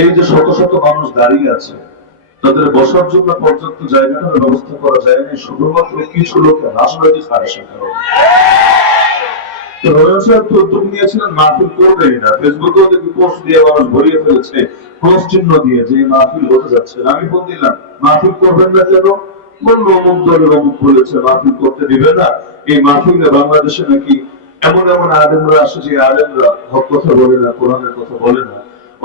এই যে শত শত মানুষ দাঁড়িয়ে আছে, তাদের বসার জন্য পর্যাপ্ত জায়গাটার ব্যবস্থা করা যায়নি শুধুমাত্র কিছু লোকের রাজনৈতিক আদেশের কারণে। উদ্যোগ নিয়েছিলেন মাহফিল করবেই না, ফেসবুকেও দেখি পোস্ট দিয়ে মানুষ ভরিয়ে ফেলেছে ক্রস চিহ্ন দিয়ে যে মাহফিল হতে যাচ্ছে। আমি ফোন দিলাম, মাহফিল করবেন না কেন? বললো অমুক দলের অমুক বলেছে মাহফিল করতে দিবে না। এই মাহফিলে বাংলাদেশে নাকি এমন এমন আলেমরা আসে যে আলেমরা হক কথা বলে না, কোরআনের কথা বলে না।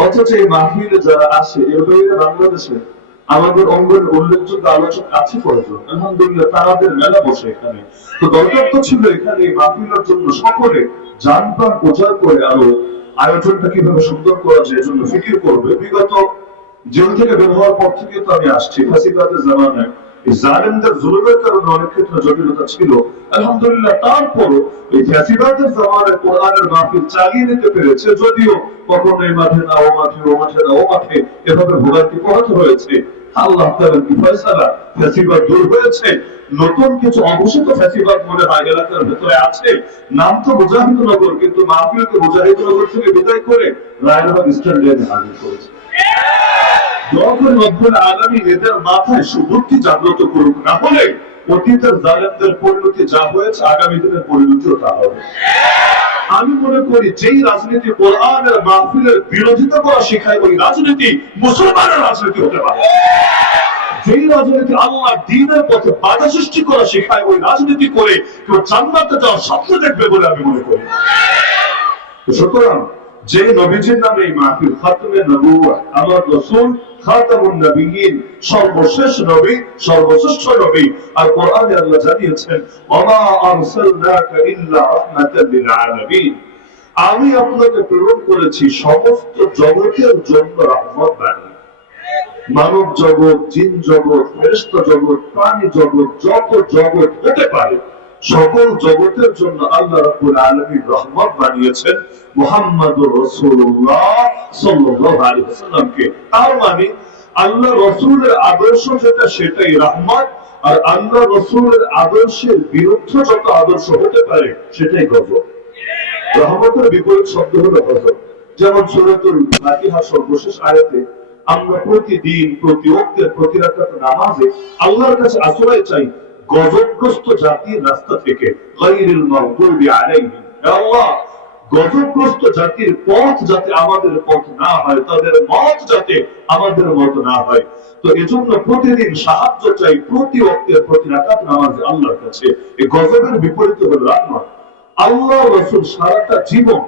অথচ এই মাহফিলে যারা আসে এর বাইরে বাংলাদেশে আমাদের অঙ্গের উল্লেখযোগ্য আলোচক আছে কয়েকজন, আলহামদুলিল্লাহ তাদের মেলা বসে এখানে। তো দরকার তো ছিল এখানে এই মাহফিলের জন্য সকলে যান প্রাণ প্রচার করে আরো আয়োজনটা কিভাবে সুন্দর করা যায় এজন্য ফিকির করবে। বিগত জেল থেকে বের হওয়ার পর থেকে তো আমি আসছি, ফাঁসিবাদের জামানায় জালেমদের জুলুমের কারণে অনেক ক্ষেত্রে জটিলতা ছিল, আলহামদুলিল্লাহ তারপরও এই ফ্যাসিবাদের জামানায় কোরআনের মাহফিল চালিয়ে নিতে পেরেছে। যদিও কখনো এই মাঠে না ও মাঠে, ও মাঠে না ও মাঠে, এভাবে ভোগান্তি পোহাতে হয়েছে। আল্লাহ তাআলার কি ফয়সালা, ফ্যাসিবাদ দূর হয়েছে। নতুন কিছু অঘোষিত ফ্যাসিবাদ মনে হয় এলাকার ভেতরে আছে, নাম তো মুজাহিদনগর, কিন্তু মাহফিলকে মুজাহিদনগর থেকে বিদায় করে রায়নবাগ স্ট্যান্ডে হাজির করেছে। যখন রব্বুল আলামিন এদের মাথায় সুবুদ্ধি জাগ্রত করুক, না হলে অতীতের জালেমদের পরিণতি যা হয়েছে আগামী দিনের পরিণতিও তা হবে। আমি মনে করি যেই রাজনীতি কোরআনের মাহফিলের বিরোধিতা করা শেখায় ওই রাজনীতি মুসলমানের রাজনীতি হতে পারে। যেই রাজনীতি আল্লাহ দ্বীনের পথে বাধা সৃষ্টি করা শেখায় ওই রাজনীতি করে কেউ জান্নাতে যাওয়ার স্বপ্ন দেখবে বলে আমি মনে করি। সুতরাং যে নবীজির নামে এই মাহফিল, খাতমে নবুওয়াত, আমার রাসূল খাতামুন নবিয়্যিন, সর্বশেষ নবী, সর্বশ্রেষ্ঠ নবী। আর কোরআনে আল্লাহ জানিয়েছেন ওমা আরসালনাকা ইল্লা রাহমাতাল লিল আলামিন, আমি আপনাকে প্রেরণ করেছি সমস্ত জগতের জন্য রহমত বানিয়ে। মানব জগৎ, জিন জগৎ, ফেরেশতা জগৎ, প্রাণী জগৎ, যত জগৎ হতে পারে সকল জগতের জন্য আল্লাহ রাব্বুল আলামিন রহমত বানিয়েছেন মুহাম্মদুর রাসূলুল্লাহ সাল্লাল্লাহু আলাইহি ওয়াসাল্লামকে। তার মানে আল্লাহ রাসূলের আদর্শ যেটা সেটাই রহমত, আর আল্লাহ রাসূলের আদর্শের বিরুদ্ধে যত আদর্শ হতে পারে সেটাই গজব। রহমতের বিপরীত শব্দ হলো গজব। যেমন সূরাতুল ফাতিহা সর্বশেষ আয়াতে আমরা প্রতিদিন প্রতি ওয়াক্তের প্রতি রাকাত নামাজে আল্লাহর কাছে আশ্রয় চাই গজবগ্রস্ত জাতির রাস্তা থেকে, গায়রিল মাগদুবি আলাইহিম। হে আল্লাহ, গজবগ্রস্ত জাতির পথ যাতে আমাদের পথ না হয়, তাদের মত যাতে আমাদের মত না হয়। তো এজন্য প্রতিদিন সাহায্য চাই প্রতি ওয়াক্তের প্রতি রাকাত নামাজে আল্লাহর কাছে। এই গজবের বিপরীত হলো রহমত। আল্লাহ রাসূল সারাটা জীবন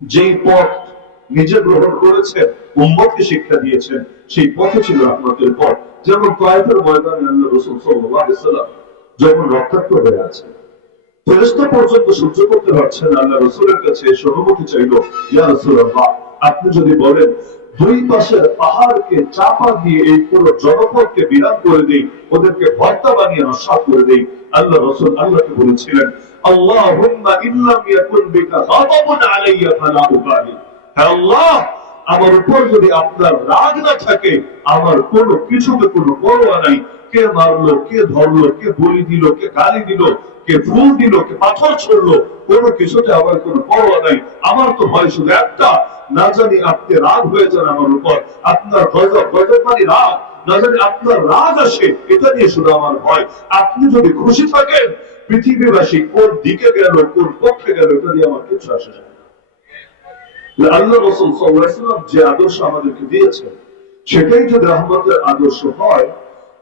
যেই পথ নিজে গ্রহণ করেছেন, উম্মতকে শিক্ষা দিয়েছেন, সেই পথে ছিল রহমতের পথ। যেমন তায়েফের ময়দানে আল্লাহ রাসূল সাল্লাল্লাহু আলাইহি ওয়াসাল্লাম যখন রক্তাক্ত হয়ে আছে, ফেরেশতা পর্যন্ত সহ্য করতে পারছেন, আল্লাহ রাসূলের কাছে এসে অনুমতি চাইল, ইয়া রাসূলুল্লাহ, আপনি যদি বলেন দুই পাশের পাহাড়কে চাপা দিয়ে এই পুরো জনপদকে বিরাম করে দেই, ওদেরকে ভর্তা বানিয়ে নস্বাত করে দেই। আল্লাহ রাসূল আল্লাহকে বলেছিলেন, আল্লাহুম্মা ইল্লাম ইয়াকুন বিকা গাদাবুন আলাইয়া ফালা উবালি। হে আল্লাহ, আমার উপর যদি আপনার রাগ না থাকে, আমার কোনো কিছুতে কোনো পরোয়া নাই। কে মারলো, কে ধরলো, কে বলি দিল, কে গালি দিল, কে ফুল দিল, কে পাথর ছড়লো, কোনো কিছুতে আমার কোনো পরোয়া নাই। আমার তো ভয় শুধু একটা, না জানি আপনি রাগ হয়ে যান আমার উপর, আপনার গজব, গজব মানে রাগ, না জানি আপনার রাগ আসে, এটা নিয়ে শুধু আমার ভয়। আপনি যদি খুশি থাকেন, পৃথিবীবাসী কোন দিকে গেল, কোন পক্ষে গেল, এটা দিয়ে আমার কিছু আসে না। আল্লাহ রাসূল সাল্লাল্লাহু আলাইহি ওয়াসাল্লাম যে আদর্শ আমাদেরকে দিয়েছেন সেটাই যদি রহমতের আদর্শ হয়,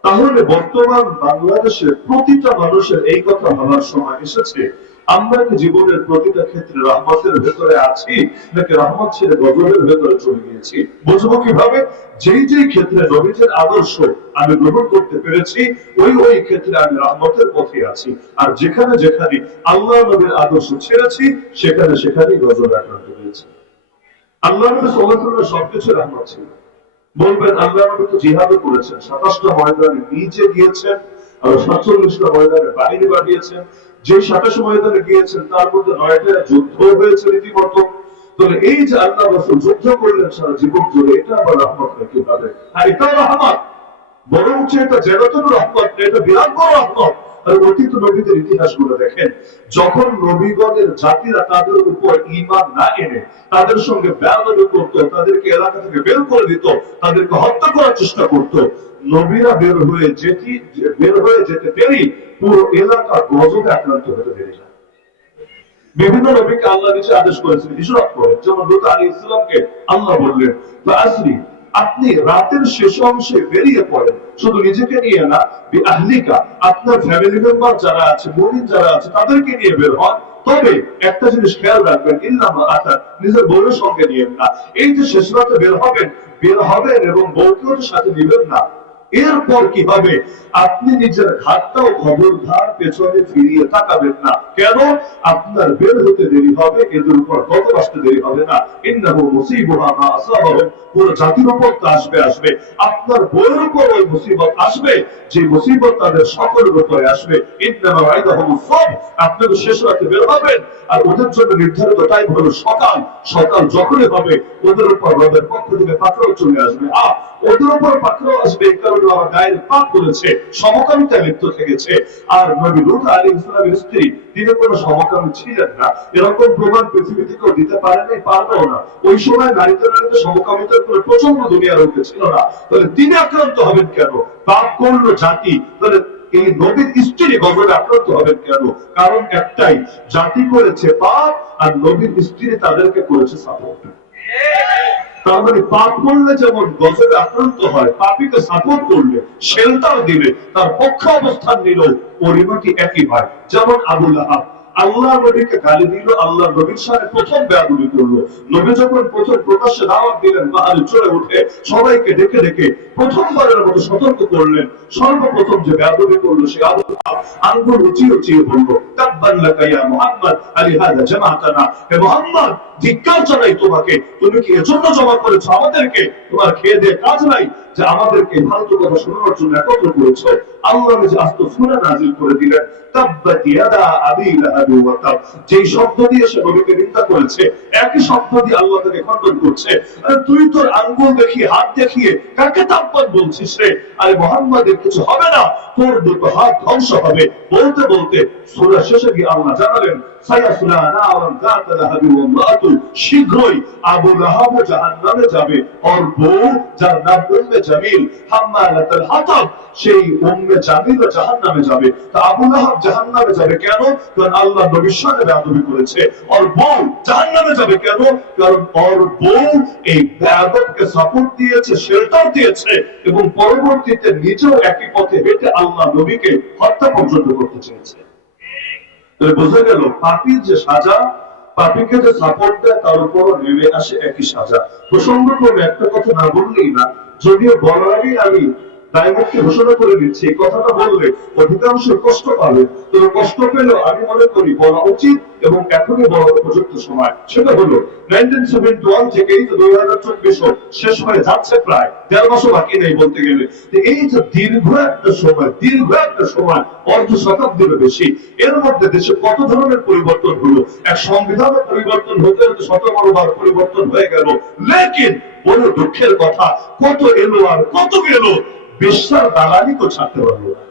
তাহলে বর্তমান বাংলাদেশের প্রতিটা মানুষের এই কথা ভাবার সময় এসেছে, আমরা কি জীবনের প্রতিটা ক্ষেত্রে রহমতের ভেতরে আছি নাকি রহমত ছেড়ে গজবের ভেতরে চলে গিয়েছি। বুঝবো কিভাবে? যেই যেই ক্ষেত্রে নবীজির আদর্শ আমি গ্রহণ করতে পেরেছি, ওই ওই ক্ষেত্রে আমি রহমতের পথে আছি। আর যেখানে যেখানে আল্লাহ নবীর আদর্শ ছেড়েছি, সেখানে সেখানেই গজব আক্রান্ত হয়েছে। আল্লাহ নবী সাল্লাল্লাহু আলাইহি ওয়াসাল্লাম সবকিছু রহমত ছিল। বলবেন আল্লাহ নবী তো জিহাদও করেছেন, 27টা ময়দানে নিচে গিয়েছেন, আর 47টা ময়দানে বাহিনী পাঠিয়েছেন। যে 27 ময়দানে গিয়েছেন তার মধ্যে 9টা যুদ্ধ হয়েছে রীতিমতো। তাহলে এই যে আল্লাহ রাসূল যুদ্ধ করলেন সারা জীবন জুড়ে, এটা আবার রহমত হয় কিভাবে? আর এটা রহমত বরং এটা যেরকম রহমত, এটা বিরাট বড় রহমত। আর অতীত নবীদের ইতিহাসগুলো দেখেন, যখন নবীগণের জাতিরা তাদের উপর ঈমান না এনে তাদের সঙ্গে বেয়াদবি করত, তাদেরকে এলাকা থেকে বের করে দিত, তাদেরকে হত্যা করার চেষ্টা করত, নবীরা বের হয়ে যেতে দেরি পুরো এলাকা গজবে আক্রান্ত হতে দেরি না। বিভিন্ন নবীকে আল্লাহ নিচে আদেশ করেছেন হিজরত করেন, যেমন লূত আলাইহিস সালামকে আল্লাহ বললেন ফাসরি, আপনি রাতের শেষ অংশে বেরিয়ে পড়েন, শুধু নিজেকে নিয়ে না, বিআহলিকা, আপনার ফ্যামিলি মেম্বার যারা আছে, মুমিন যারা আছে তাদেরকে নিয়ে বের হন। তবে একটা জিনিস খেয়াল রাখবেন, ইল্লা মা আতা, নিজের বউয়ের সঙ্গে নিয়েন না। এই যে শেষ রাতে বের হবেন এবং বউকেও সাথে নেবেন না, এরপর কি হবে? আপনি নিজের ঘাটটাও খবরদার পেছনে ফিরিয়ে তাকাবেন না। কেন? আপনার বের হতে দেরি হবে, এদের উপর গত আসতে দেরি হবে না। ইন্নাহু মুসিবুহা মা আসাবাহুম, পুরো জাতির উপর তা আসবে। আপনার বউয়ের উপর ওই মুসিবত আসবে যে মুসিবত তাদের সকলের উপরে আসবে। ইন্নামা ওয়াইদাহুমুস সাবর, আপনি তো শেষ রাতে বের হবেন, আর ওদের জন্য নির্ধারিত টাইম হলো সকাল। সকাল যখনই হবে ওদের উপর রবের পক্ষ থেকে পাকড়াও চলে আসবে। ওদের উপর পাকড়াও আসবে, এই কারণে ওরা গায়ের পাপ করেছে, সমকামিতায় লিপ্ত থেকেছে। আর নবী লূত আলাইহিস সালামের স্ত্রী, তিনি কোনো সমকামী ছিলেন না, এরকম প্রমাণ পৃথিবী থেকেও দিতে পারেনি, পারবেও না। ওই সময় নারীতে সমকামিতার কোনো প্রচন্ড দুনিয়ার উপরে ছিল না। তাহলে তিনি আক্রান্ত হবেন কেন? পাপ করলো জাতি, তাহলে এই নবীর স্ত্রী গজবে আক্রান্ত হবেন কেন? কারণ একটাই, জাতি করেছে পাপ আর নবীর স্ত্রী তাদেরকে করেছে সাপোর্ট। তার মানে পাপ করলে যেমন গজবে আক্রান্ত হয়, পাপীকে সাপোর্ট করলে, শেল্টার দিলে, তার পক্ষে অবস্থান নিল, পরিণতি একই হয়। যেমন আবু লাহাব, আল্লাহ নবীকে গালি দিল, আল্লাহ নবীর সাথে প্রথম বেয়াদবি করলো। নবী যখন প্রথম প্রকাশ্যে দাওয়াত দিলেন, পাহাড়ে চড়ে উঠে সবাইকে ডেকে ডেকে প্রথমবারের মতো সতর্ক করলেন, সর্বপ্রথম যে বেয়াদবি করলো সে আবু লাহাব আঙ্গুল উঁচিয়ে উঁচিয়ে বলল, তাব্বান লাকা ইয়া মুহাম্মদ আলিহাযা জামাআতানা, হে মুহাম্মদ, ধিক্কার জানাই তোমাকে, তুমি কি এজন্য জমা করেছো আমাদেরকে? তোমার খেয়ে দিয়ে কাজ নাই যে আমাদেরকে ফালতু কথা শোনানোর জন্য একত্র করেছো? আল্লাহ নিজে আস্ত সূরা নাযিল করে দিলেন, তাব্বাত ইয়াদা আবি লাহাব ওয়া তাব, যেই শব্দ দিয়ে সে নবীকে নিন্দা করেছে, একই শব্দ দিয়ে আল্লাহ তাকে খণ্ডন করছে। আরে তুই তোর আঙ্গুল দেখিয়ে, হাত দেখিয়ে কাকে তাব্বাত বলছিস রে? আরে মুহাম্মাদের কিছু হবে না, তোর দুটো হাত ধ্বংস হবে। বলতে বলতে সূরা শেষে গিয়ে আল্লাহ জানালেন, সায়াসলা নারান যাতা লাহাব ওয়া ইমরাতু, শীঘ্রই আবু লাহাব জাহান্নামে যাবে, আর বউ যার নাম উম্মে জামিল হাম্মালাতুল হাতাব, সেই উম্মে জামিল জাহান্নামে যাবে। তা আবু লাহাব জাহান্নামে যাবে কেন? কারণ আল্লাহ নবীর সাথে বেয়াদবি করেছে। আর বউ জাহান্নামে যাবে কেন? কারণ ওর বউ এই বেয়াদবকে সাপোর্ট দিয়েছে, শেল্টার দিয়েছে, এবং পরবর্তীতে নিজেও একই পথে হেঁটে আল্লাহ নবীকে হত্যা পর্যন্ত করতে চেয়েছে। বোঝা গেল পাপীর যে সাজা, পাপীকে যে সাপোর্ট দেয় তার উপরও নেমে আসে একই সাজা। প্রসঙ্গক্রমে একটা কথা না বললেই না, যদিও বলার আগেই আমি দায়মুক্তি ঘোষণা করে দিচ্ছি, এই কথাটা বললে অধিকাংশ কষ্ট পাবে, তবে কষ্ট পেলেও আমি মনে করি বলা উচিত এবং এখনই বলা উপযুক্ত সময়। সেটা হলো 1971 থেকেই তো 2024 শেষ হয়ে যাচ্ছে, প্রায় 13 মাসও বাকি নেই বলতে গেলে। এই যে দীর্ঘ একটা সময় অর্ধ শতাব্দীর বেশি, এর মধ্যে দেশে কত ধরনের পরিবর্তন হলো। এক সংবিধানের পরিবর্তন হতে হতে 17 বার পরিবর্তন হয়ে গেল, লেকিন বড় দুঃখের কথা, কত এলো আর কত গেল, বিশ্বের দালালি তো ছাড়তে পারলো না।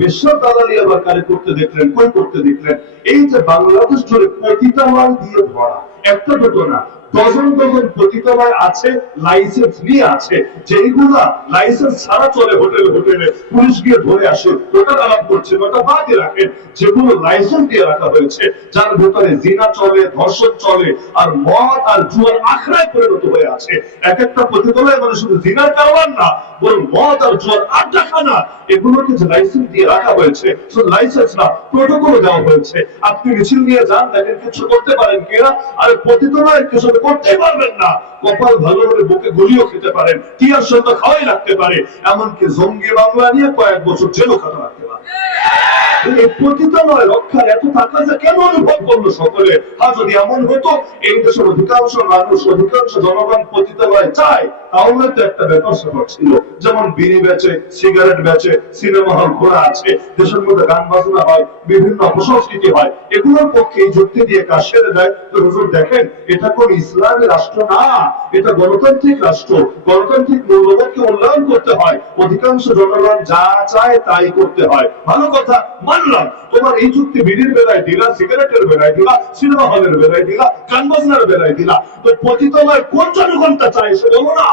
বিশ্বের দালালি আবার কারে করতে দেখলেন, কই করতে দেখলেন? এই যে বাংলাদেশ জুড়ে পতিতালয় দিয়ে ভরা, একটা দুটো না, ডজন ডজন পতিতালয় আছে, লাইসেন্স নিয়ে আছে, যেইগুলা লাইসেন্স ছাড়া চলে হোটেলে পুলিশ গিয়ে ধরে আসে, ওটা আলাপ করছে, ওটা বাদে রাখেন। যেগুলো লাইসেন্স দিয়ে রাখা হয়েছে, যার ভেতরে জিনা চলে, ধর্ষণ চলে, আর মদ আর জুয়ার আখড়ায় পরিণত হয়ে আছে। এক একটা পতিতালয় মানে শুধু জিনার কারবার না, বরং মদ আর জুয়ার আড্ডাখানা, এগুলোকে যে লাইসেন্স দিয়ে রাখা হয়েছে, শুধু লাইসেন্স না, প্রোটোকল দেওয়া হয়েছে। আপনি মিছিল নিয়ে যান, দেখেন কিছু করতে পারেন কিনা? আর পতিতালয় কিছু করতে পারবেন না, কপাল ভালো হলে বুকে গুলিও খেতে পারেন, টিয়ার সঙ্গে খাওয়াই রাখতে পারে, এমনকি জঙ্গি মামলা নিয়ে কয়েক বছর জেলও খাটা রাখতে পারে। এই পতিতালয় রক্ষার এত টাকা যে কেন অনুভব করলো সকলে? আর যদি এমন হতো এই দেশের অধিকাংশ মানুষ, অধিকাংশ জনগণ পতিতালয় চায়, তাহলে তো একটা ব্যাপার স্যাপার ছিল। যেমন বিড়ি বেচে, সিগারেট বেচে, সিনেমা হল খোলা আছে, দেশের মধ্যে গান বাজনা হয়, বিভিন্ন অপসংস্কৃতি হয়, এগুলোর পক্ষে এই যুক্তি দিয়ে কাজ সেরে দেয়। তো হুজুর দেখেন, এটা কোন ইসলামী রাষ্ট্র না, এটা গণতান্ত্রিক রাষ্ট্র। গণতান্ত্রিক মূল্যবোধকে মূল্যায়ন করতে হয়, অধিকাংশ জনগণ যা চায় তাই করতে হয়। ভালো কথা, মানলাম। তোমার এই যুক্তি বিড়ির বেলায় দিলা, সিগারেটের বেলায় দিলা, সিনেমা হলের বেলায় দিলা, গান বাজনার বেলায় দিলা, তো পতিতালয় কোন জনগণটা চায় সে বলো না?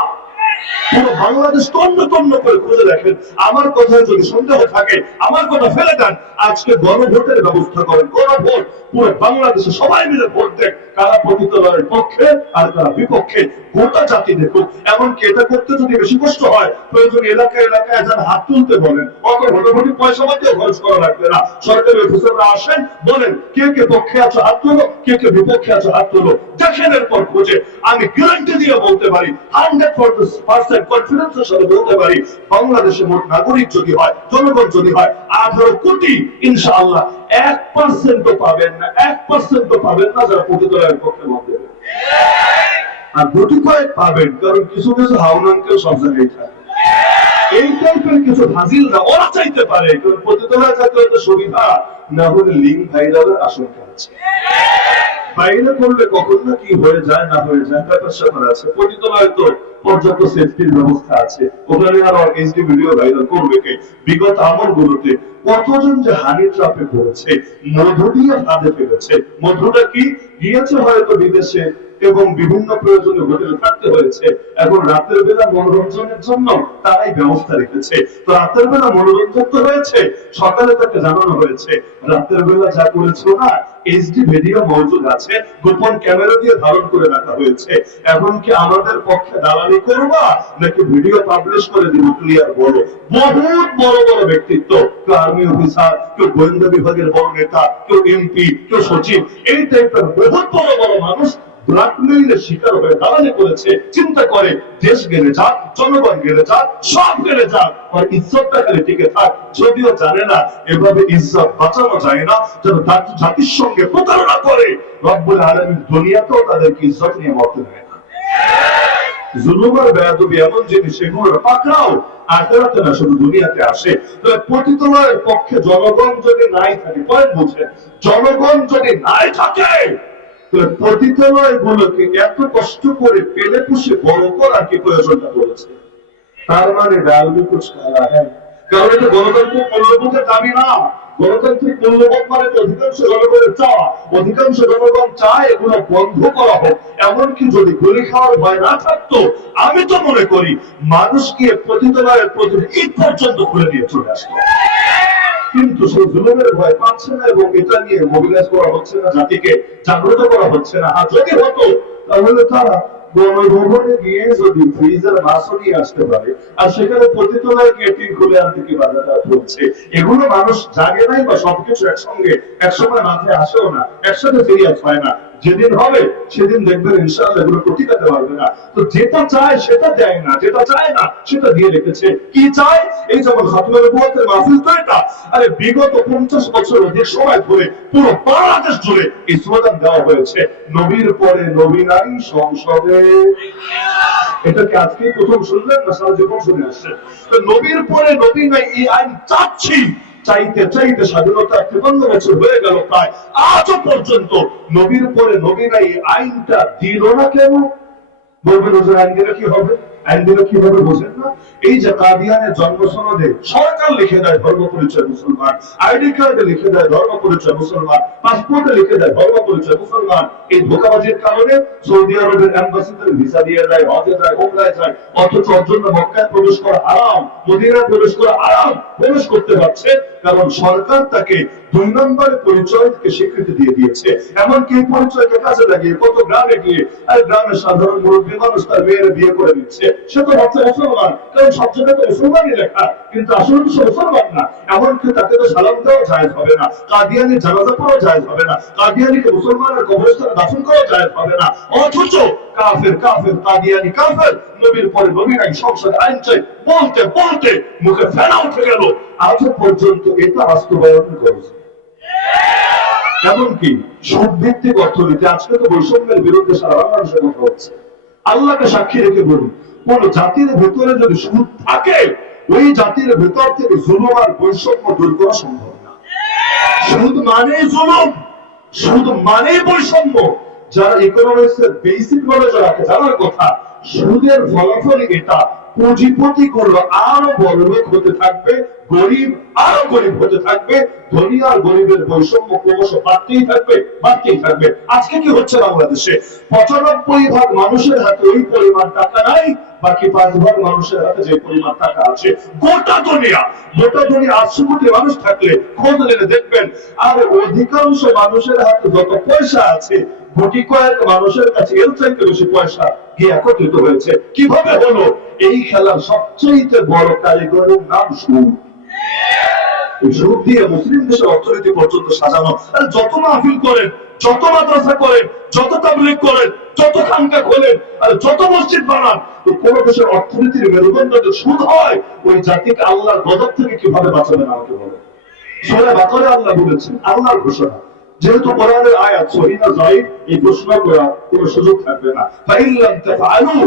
পুরো বাংলাদেশ তন্ন তন্ন করে খুঁজে দেখেন। আমার কথায় যদি সন্দেহ থাকে, আমার কথা ফেলে দেন। আজকে গণভোটের ব্যবস্থা করেন, গণভোট। পুরো বাংলাদেশে সবাই মিলে ভোট দেন, কারা পতিতালয়ের পক্ষে আর কারা বিপক্ষে, গোটা জাতি দেখুন। এমনকি এটা করতে যদি বেশি কষ্ট হয়, প্রয়োজন এলাকায় এলাকায় যারা হাত তুলতে বলেন, অত ভোটাভুটি পয়সা মাত্র খরচ করা লাগবে না। সরকারি অফিসাররা আসেন, বলেন কে কে পক্ষে আছো হাত তোলো, কে কে বিপক্ষে আছো হাত তোলো, দেখেন এরপর খুঁজে। আমি গ্যারান্টি দিয়ে বলতে পারি, 100% কনফিডেন্সের সাথে বলতে পারি, বাংলাদেশের মোট নাগরিক যদি হয়, জনগণ যদি হয় 18 কোটি, ইনশাআল্লাহ 1% পাবেন না, 1% পাবেন না যারা পতিতালয়ের পক্ষে মত দেবে। আর দুটি কয়েক পাবেন, কারণ কিছু কিছু হাওনাঙ্কেল সব জায়গায় থাকে। এই টাইপের কিছু হাজিলরা ওরা চাইতে পারে, কারণ পতিতালয় থাকলে হয়তো সুবিধা, না হলে লিঙ্ক ভাইরালের আশঙ্কা আছে। বাইরে করলে কখন না কি হয়ে যায়, না হয়ে যায়, ব্যাপার স্যাপার আছে। পতিতালয় তো পর্যাপ্ত সেফটির ব্যবস্থা আছে, ওখানে আর এইচডি ভিডিও ভাইরাল করবে কে? বিগত আমলগুলোতে কতজন যে হানি ট্রাপে পড়েছে, মধু দিয়ে ফাঁদে ফেলেছে। মধুটা কি? গিয়েছে হয়তো বিদেশে এবং বিভিন্ন প্রয়োজনে হোটেলে থাকতে হয়েছে, এখন রাতের বেলা মনোরঞ্জনের জন্য তারাই ব্যবস্থা রেখেছে। তো রাতের বেলা মনোরঞ্জন তো হয়েছে, সকালে তাকে জানানো হয়েছে রাতের বেলা যা করেছিল না, এইচডি ভিডিও মজুদ আছে, গোপন ক্যামেরা দিয়ে ধারণ করে রাখা হয়েছে। এখন কি আমাদের পক্ষে দালালি করবা, নাকি ভিডিও পাবলিশ করে দিব? ক্লিয়ার বলো। বহুত বড় বড় ব্যক্তিত্ব, কেউ আর্মি অফিসার, কেউ গোয়েন্দা বিভাগের বড় নেতা, কেউ এমপি, কেউ সচিব, এই টাইপের বহুত বড় বড় মানুষ ব্ল্যাকমেইলের শিকার হয়ে দালালি করেছে। চিন্তা করে দেশ গেলে যাক, জনগণ গেলে যাক, সব গেলে যাক, আর ইজ্জতটা খালি টিকে থাক। যদিও জানে না এভাবে ইজ্জত বাঁচানো যায় না, যেন জাতির সঙ্গে প্রতারণা করে রব্বুল আলামিন দুনিয়াতেও তাদেরকে ইজ্জত নিয়ে মরতে দেয় না। জুলুম আর বেয়াদবি এমন জিনিস, সেগুলোর পাকড়াও আখিরাতে না, শুধু দুনিয়াতে আসে। তবে পতিতালয়ের পক্ষে জনগণ যদি নাই থাকে, পয়েন্ট বুঝেন, জনগণ যদি নাই থাকে, পতিতালয় গুলোকে এত কষ্ট করে পেলে পুষে বড় করার কি প্রয়োজনটা করেছে? তার মানে ডাল ভি কুছ খায়া হ্যায়। কারণ এটা গণতান্ত্রিক মূল্যবোধের দাবি না। গণতান্ত্রিক মূল্যবোধ মানে অধিকাংশ জনগণের চাওয়া, অধিকাংশ জনগণ চায় এগুলো বন্ধ করা হোক। এমনকি যদি গুলি খাওয়ার ভয় না থাকতো, আমি তো মনে করি মানুষকে পতিতালয়ের প্রতি ঈদ পর্যন্ত খুলে দিয়ে চলে আসতো। কিন্তু সেই জুলুমের ভয় পাচ্ছে না, এবং এটা নিয়ে মোবিলাইজ করা হচ্ছে না, জাতিকে জাগ্রত করা হচ্ছে না। আর যদি হতো, তাহলে তারা গণভবনে গিয়ে যদি ফ্রিজের মাছও নিয়ে আসতে পারে, আর সেখানে পতিতালয় ক্যান্টিন খুলে আনতে কি বাধাটা হচ্ছে? এগুলো মানুষ জাগে নাই, বা সবকিছু একসঙ্গে একসময় মাথায় আসেও না, একসাথে সিরিয়াস হয় না। যেদিন হবে সেদিন দেখবেন ইনশাআল্লাহ এগুলো প্রতিকাতে পারবে না। তো যেটা চায় সেটা দেয় না, যেটা চায় না সেটা দিয়ে রেখেছে। কি চায়? এই যেমন খাতুনের নবুয়তের মাহফিল তো এটা, আরে বিগত 50 বছর অধিক সময় ধরে পুরো বাংলাদেশ জুড়ে এই স্লোগান দেওয়া হয়েছে, নবীর পরে নবী নাই সংসদে। এটা কি আজকে প্রথম শুনলেন, না সারা জীবন শুনে আসছেন? তো নবীর পরে নবী নাই, এই আইন চাচ্ছি, চাইতে চাইতে স্বাধীনতা 53 বছর হয়ে গেল প্রায়, আজও পর্যন্ত নবীর পরে নবী নাই আইনটা দিল না কেন? বলবেন হুজুর আইন দিলে কি হবে? আইন দিলে কিভাবে বোঝেন না? এই যে কাদিয়ানের জন্ম সনদে সরকার লিখে দেয় ধর্ম পরিচয় মুসলমান, আইডি কার্ডে লিখে দেয় ধর্ম পরিচয় মুসলমান, পাসপোর্টে লিখে দেয় ধর্ম পরিচয় মুসলমান। এই ধোঁকাবাজির কারণে সৌদি আরবের এম্বাসিতে ভিসা দিয়ে যায়, হজে যায়, ওমরায় যায়, অথচ ওর জন্য মক্কায় প্রবেশ করা হারাম, মদিনায় প্রবেশ করা হারাম। প্রবেশ করতে পারছে কারণ সরকার তাকে 2 নম্বরের পরিচয়কে স্বীকৃতি দিয়ে দিয়েছে। এমনকি এই পরিচয়কে কাজে লাগিয়ে কত গ্রামে গিয়ে, আর গ্রামের সাধারণ মুরব্বী মানুষ তার মেয়ের বিয়ে করে দিচ্ছে, সে তো হচ্ছে মুসলমান, কারণ সব জায়গায় তো মুসলমানই লেখা, কিন্তু আসলে তো সে মুসলমান না। এমনকি তাকে তো সালাম দেওয়া জায়েজ হবে না, কাদিয়ানি জানাজা পড়াও জায়েজ হবে না, কাদিয়ানিকে মুসলমানের কবরস্থানে দাফন করাও জায়েজ হবে না। অথচ কাফের কাফের কাদিয়ানি কাফের, নবীর পরে নবী নাই, সংসদে আইন চাই বলতে বলতে মুখে ফেনা উঠে গেল, আজও পর্যন্ত এটা বাস্তবায়ন করেছে। এমনকি সুদ ভিত্তিক অর্থনীতি, আজকে তো বৈষম্যের বিরুদ্ধে সারা বাংলাদেশে কথা হচ্ছে। আল্লাহকে সাক্ষী রেখে বলি, কোন জাতির ভেতরে যদি সুদ থাকে, ওই জাতির ভেতর থেকে জুলুম আর বৈষম্য দূর করা সম্ভব না। সুদ মানে জুলুম, সুদ মানে বৈষম্য। যারা ইকোনমিক্স এর বেসিক নলেজ রাখে, জানার কথা, সুদের ফলাফল এটা, পুঁজিপতি গুলো আরো বড়লোক হতে থাকবে, গরিব আরো গরিব হতে থাকবে, ধনী আর গরিবের বৈষম্য ক্রমশ বাড়তেই থাকবে বাড়তেই থাকবে। আজকে কি হচ্ছে বাংলাদেশে? 95% মানুষের হাতে ওই পরিমাণ টাকা নাই, বাকি 5% মানুষের হাতে যে পরিমাণ টাকা আছে। গোটা দুনিয়া 800 কোটি মানুষ থাকলে খোঁজ নিলে দেখবেন, আর অধিকাংশ মানুষের হাতে যত পয়সা আছে, কোটি কয়েক মানুষের কাছে এর চাইতে বেশি পয়সা গিয়ে একত্রিত হয়েছে। কিভাবে হলো? এই খেলার সবচেয়ে বড় কারিগরের নাম সুদ। সুদ দিয়ে মুসলিম দেশের অর্থনীতি পর্যন্ত সাজানো। যত মাহফিল করেন, যত মাদ্রাসা করেন, যত তাবলীগ করেন, যত খানকা খোলেন, আর যত মসজিদ বানান, কোন দেশের অর্থনীতির মেরুদণ্ড যদি সুদ হয়, ওই জাতিকে আল্লাহর গজব থেকে কিভাবে বাঁচাবেন আমাকে বলেন। সূরা বাকারায় আল্লাহ বলেছেন, আল্লাহর ঘোষণা, যেহেতু কোরআনের আয়াত সহিহ না যায়িফ, এই প্রশ্ন করার কোনো সুযোগ থাকবে না। ফাইল্লাম তাফআলু,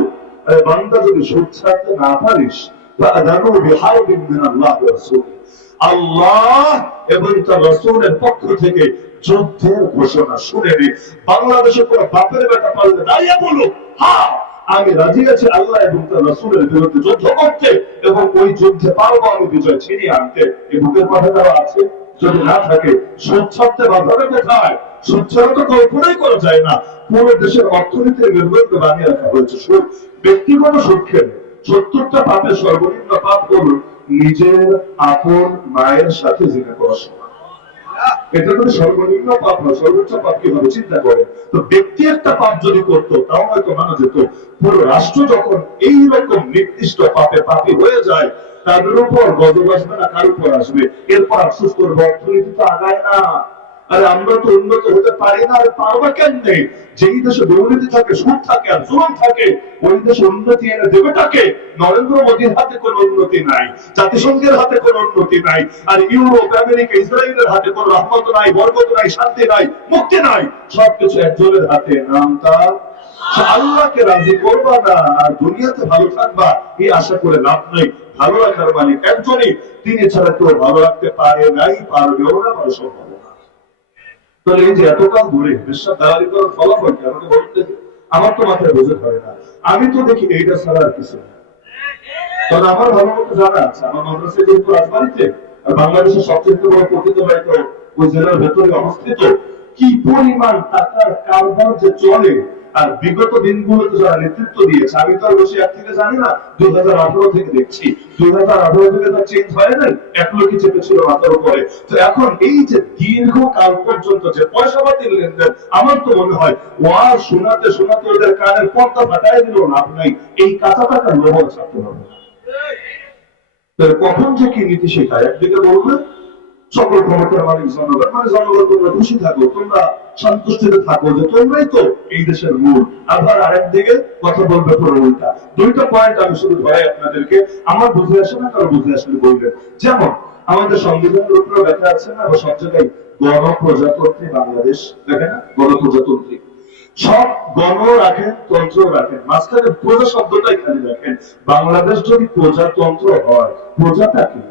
বান্দা যদি সুদ ছাড়তে না পারিস, ফাআযানু বিহারবিন মিনাল্লাহি ওয়া রাসূলিহি, আল্লাহ এবং তার রাসূলের পক্ষ থেকে যুদ্ধের ঘোষণা শুনে নে। বাংলাদেশে কোনো বাপের বেটা পারলে দাঁড়িয়ে বলো, হ্যাঁ আমি রাজি আছি আল্লাহ এবং তার রাসূলের বিরুদ্ধে যুদ্ধ করতে, এবং ওই যুদ্ধে পারবো আমি বিজয় ছিনিয়ে আনতে। এই বুকের কথা তারা আছে? যদি না থাকে, সুদ ছাড়তে বাধাবে কোথায়? সুদ ছাড়া তো কল্পনাই করা যায় না। পুরো দেশের অর্থনীতির মেরুদণ্ড বানিয়ে রাখা হয়েছে সুদ। ব্যক্তিগত সুদ খেলে 70টা পাপের সর্বনিম্ন পাপ হলো নিজের আপন মায়ের সাথে জিনা করা সমান। এটা যদি সর্বনিম্ন পাপ হয়, সর্বোচ্চ পাপ কি হবে চিন্তা করে। তো ব্যক্তি একটা পাপ যদি করতো, তাও হয়তো মানা যেত। পুরো রাষ্ট্র যখন এইরকম নির্দিষ্ট পাপে পাপী হয়ে যায়, তাদের উপর গজব আসবে না, কার উপর আসবে? এরপর আফসোস করবো, অর্থনীতি তো আগায় না। আরে আমরা তো উন্নত হতে পারি না, আর পারবা কেমনে? যেই দেশে দুর্নীতি থাকে, সুদ থাকে আর জুলুম থাকে, ওই দেশে উন্নতি এনে দেবেটাকে? নরেন্দ্র মোদীর হাতে কোনো উন্নতি নাই, জাতিসংঘের হাতে কোনো উন্নতি নাই, আর ইউরোপ, আমেরিকা, ইসরায়েলের হাতে কোনো রহমত নাই, বরকত নাই, শান্তি নাই, মুক্তি নাই। সবকিছু একজনের হাতে, নাম তার আল্লাহকে রাজি করবা না আর দুনিয়াতে ভালো থাকবা, এই আশা করে লাভ নেই। ভালো রাখার মালিক একজনই, তিনি ছাড়া কেউ ভালো রাখতে পারে নাই, পারবেও না, পারে সম্ভব না। তাহলে এই যে এতকাল ধরে বিশ্বাস দালালি করার ফলাফল কি আমাকে বলতে? আমার তো মাথায় বুঝে ধরে না। আমি তো দেখি এইটা ছাড়া আর কিছু না। তবে আমার ভালো মতো জানা আছে, আমার মাদ্রাসা যেহেতু রাজবাড়িতে, আর বাংলাদেশের সবচেয়ে বড় পতিতালয় তো ওই জেলার ভেতরে অবস্থিত, কি পরিমাণ টাকার কারবার যে চলে। আর বিগত দিনগুলোতে যারা নেতৃত্ব দিয়েছে, আমি তো আর বসে এক থেকে জানি না, 2018 থেকে দেখছি। 2018 থেকে তার চেঞ্জ হয় নাই, এক লোকই চেপেছিল মাথার উপরে। তো এখন এই যে দীর্ঘ কাল পর্যন্ত যে পয়সা পাতির লেনদেন, আমার তো মনে হয় ওয়াজ শোনাতে শোনাতে ওদের কানের পর্দা ফাটাই দিল লাভ নাই। এই কাঁচা টাকার লোভন ছাড়তে হবে। কখন যে কি নীতি শেখায়? একদিকে বলবে সকল ক্ষমতার মালিক জনগণ, মানে জনগণ তোমরা খুশি থাকো, তোমরা সন্তুষ্টিতে থাকো যে তোমরাই তো এই দেশের মূল। আবার আরেকদিকে কথা বলবে পুরো উল্টা। দুইটা পয়েন্ট আমি শুধু ধরাই আপনাদেরকে, আমার বুঝে আসে না, কারো বুঝে আসলে বলবেন। যেমন আমাদের সংবিধানের উপরে লেখা আছে না, সব জায়গায় গণপ্রজাতন্ত্রী বাংলাদেশ, দেখে না গণপ্রজাতন্ত্রী। সব গণ রাখেন, তন্ত্র রাখেন, মাঝখানে প্রজা শব্দটাই খালি রাখেন। বাংলাদেশ যদি প্রজাতন্ত্র হয়, প্রজাটা কি?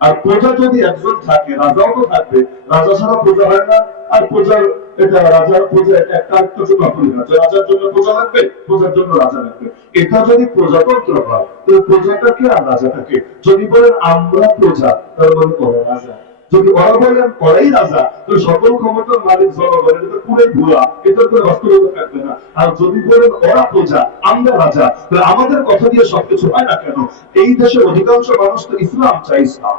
আর প্রজা যদি একজন থাকে, রাজাও তো থাকবে। রাজা ছাড়া প্রজা হয় না। আর প্রজার এটা রাজার প্রজা, এটা একটা আরেকটার জন্য অপরিহার্য। রাজার জন্য প্রজা লাগবে, প্রজার জন্য রাজা লাগবে। এটা যদি প্রজাতন্ত্র হয়, তাহলে প্রজাটাকে আর রাজাটাকে যদি বলেন আমরা প্রজা, তাহলে বলেন ওরা রাজা। যদি ওরা বলেন ওরাই রাজা, তো সকল ক্ষমতার মালিক জনগণ, এটা তো পুরোই ভুয়া, এটার কোনো বাস্তবতা থাকবে না। আর যদি বলেন ওরা প্রজা আমরা রাজা, তাহলে আমাদের কথা দিয়ে সবকিছু হয় না কেন? এই দেশের অধিকাংশ মানুষ তো ইসলাম চাই, ইসলাম।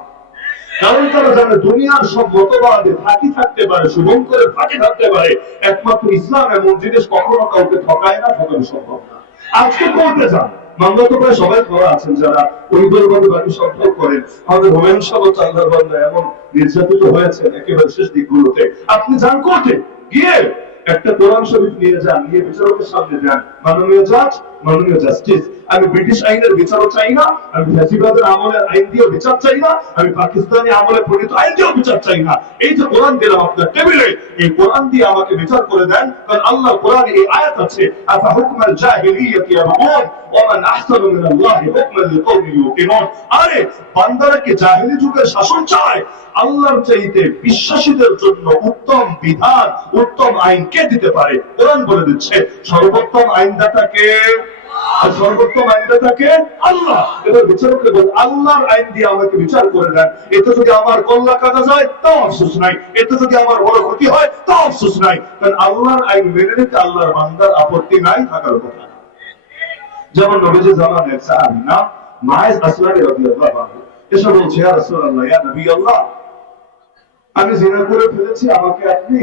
কারণ তারা জানে দুনিয়ার সব মতবাদে ফাঁকি থাকতে পারে, শুভঙ্করের ফাঁকি থাকতে পারে, একমাত্র ইসলাম এমন জিনিস কখনো কাউকে ঠকায় না, ঠকানো সম্ভব না। আজকে কোর্টে যান, মামলা তো প্রায় সবাই করা আছেন যারা ওই দলবাদী বাকি সফল করেন। আমাদের হুমায়ুন সাহেব আল্লাহর বান্দা এমন নির্যাতিত হয়েছেন একেবারে শেষ দিকগুলোতে। আপনি যান কোর্টে গিয়ে একটা কোরআন শরীফ নিয়ে যান, নিয়ে বিচারকের সামনে যান, মাননীয় জাজ, মাননীয় জাস্টিস, আমি ব্রিটিশ আইনের বিচারও চাই না, আমি ফ্যাসিবাদের আমলের আইন দিয়ে বিচার চাই না, আমি পাকিস্তানি আমলে প্রণীত আইন দিয়েও বিচার চাই না। এই যে কোরআন দিলাম আপনার টেবিলে, এই কোরআন দিয়ে আমাকে বিচার করে দেন। কারণ আল্লাহ কোরআনে এই আয়াত আছে, আফা হুকমাল জাহিলিয়াতি ইয়াবগুন ওয়া মান আহসানু মিনাল্লাহি হুকমান লিকাওমিন ইউকিনুন। আরে বান্দারা কি জাহিলি যুগের শাসন চায়? আল্লাহর চাইতে বিশ্বাসীদের জন্য উত্তম বিধান, উত্তম আইন কে দিতে পারে? কোরআন বলে দিচ্ছে সর্বোত্তম আইনদাতাকে, আর সর্বোত্তম আইনদাতাকে আল্লাহ। এবার বিচারককে বল, আল্লাহর আইন দিয়ে আমাকে বিচার করে দেন। এতে যদি আমার কল্যাণ কাটা যায় তাও আফসোস নাই, এতে যদি আমার বড় ক্ষতি হয় তাও আফসোস নাই। কারণ আল্লাহর আইন মেনে নিতে আল্লাহর বান্দার আপত্তি নাই থাকার কথা। যেমন নবীজি জামানের সাহাবী নাম মাইজ আসলামী রাদিয়াল্লাহু আনহু এসে বলছে, ইয়া রাসূলুল্লাহ, ইয়া নবী আল্লাহ, আমি জিনা করে ফেলেছি, আমাকে আপনি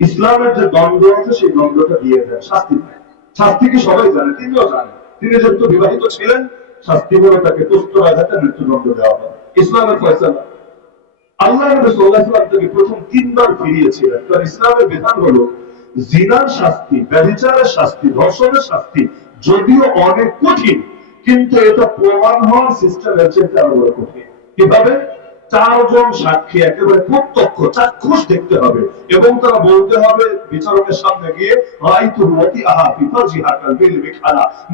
ইসলামের যে দণ্ড আছে সেই দণ্ডটা দিয়ে দেন, শাস্তি দেন। শাস্তি কি সবাই জানে? তিনিও জানেন। তিনি যেহেতু বিবাহিত ছিলেন, শাস্তি হলো তাকে দুষ্ট আঘাতে মৃত্যুদণ্ড দেওয়া হয়, ইসলামের ফয়সালা। আল্লাহ নবী সাল্লাল্লাহু আলাইহি ওয়াসাল্লাম তাকে প্রথম 3 বার ফিরিয়েছিলেন। কারণ ইসলামের বিধান হলো জিনার শাস্তি, ব্যভিচারের শাস্তি, ধর্ষণের শাস্তি যদিও অনেক কঠিন, কিন্তু এটা প্রমাণ হওয়ার সিস্টেমের চেয়ে আরো বড় কঠিন। কিভাবে? 4 জন সাক্ষী একেবারে প্রত্যক্ষ চাক্ষুষ দেখতে হবে এবং তারা বলতে হবে বিচারকের সামনে গিয়ে,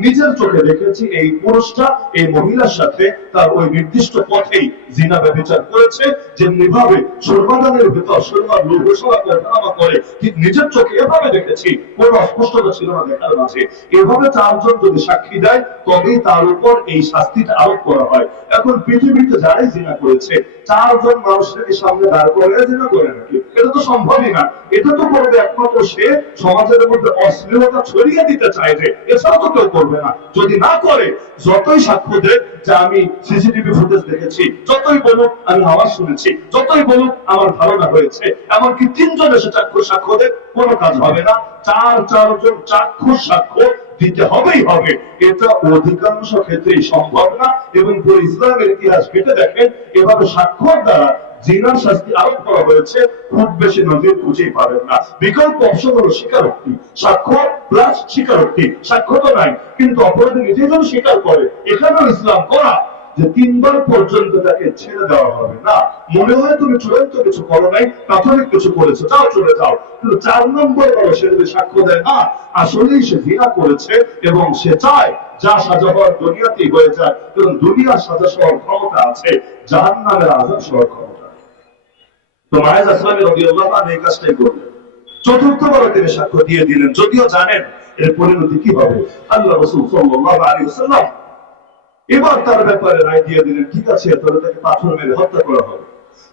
নিজের চোখে দেখেছি এই পুরুষটা এই মহিলার সাথে তার ওই নির্দিষ্ট পথেই জিনা ব্যভিচার করেছে, যেমনি ভাবে সুরমাদানের ভেতর সুরমার লোভসভা কল্পনা করে ঠিক নিজের চোখে এভাবে দেখেছি, কোনো অস্পষ্টতা ছিল না দেখার মাঝে। এভাবে 4 জন যদি সাক্ষী দেয় তবেই তার উপর এই শাস্তিটা আরোপ করা হয়। এখন পৃথিবীতে যারাই জিনা করেছে 4 জন মানুষকে সামনে দাঁড় করে জিনা করে নাকি? এটা তো সম্ভবই না। এটা তো করবে একমাত্র সে সমাজের মধ্যে অশ্লীলতা ছড়িয়ে দিতে চাইবে, এছাড়া তো কেউ করবে না। যদি না করে, যতই সাক্ষ্য দেয় যে আমি সিসিটিভি ফুটেজ দেখেছি, যতই বলুক আমি আওয়াজ শুনেছি, যতই বলুক আমার ধারণা হয়েছে, এমনকি 3 জন এসে সাক্ষ্য দেয়, কোনো কাজ হবে না। 4 জন চাক্ষুষ সাক্ষ্য দিতে হবেই হবে। এটা অধিকাংশ ক্ষেত্রেই সম্ভব না এবং পুরো ইসলামের ইতিহাস কেটে দেখেন এভাবে সাক্ষ্যর দ্বারা জিনার শাস্তি আরোপ করা হয়েছে খুব বেশি নজির খুঁজেই পাবেন না। বিকল্প অপশন হলো স্বীকারোক্তি, সাক্ষ্য প্লাস স্বীকারোক্তি। সাক্ষ্য তো নাই কিন্তু অপরাধী নিজেই যদি স্বীকার করে, এখানেও ইসলাম করা যে 3 বার পর্যন্ত তাকে ছেড়ে দেওয়া হবে না। মনে হয় তুমি চূড়ান্ত কিছু করো নাই, প্রাথমিক কিছু করেছো, যাও চলে যাও, কিন্তু 4 নম্বর বার সে যদি সাক্ষ্য দেয় না আসলেই সে জিনা করেছে এবং সে চায় যা সাজা হওয়ার দুনিয়াতেই হয়ে যায়, এবং দুনিয়ার সাজা সওয়ার ক্ষমতা আছে, জাহান্নামের আযাব সওয়ার ক্ষমতা। তো মায়েজ আসলামী রাদিয়াল্লাহু আনহা এই কাজটাই করলেন। চতুর্থবার তিনি সাক্ষ্য দিয়ে দিলেন, যদিও জানেন এর পরিণতি কি হবে। আল্লাহ রাসূল সাল্লাল্লাহু আলাইহি ওয়াসাল্লাম এবার তার ব্যাপারে রায় দিয়ে দিলেন, ঠিক আছে তাহলে তাকে পাথর মেরে হত্যা করা হবে।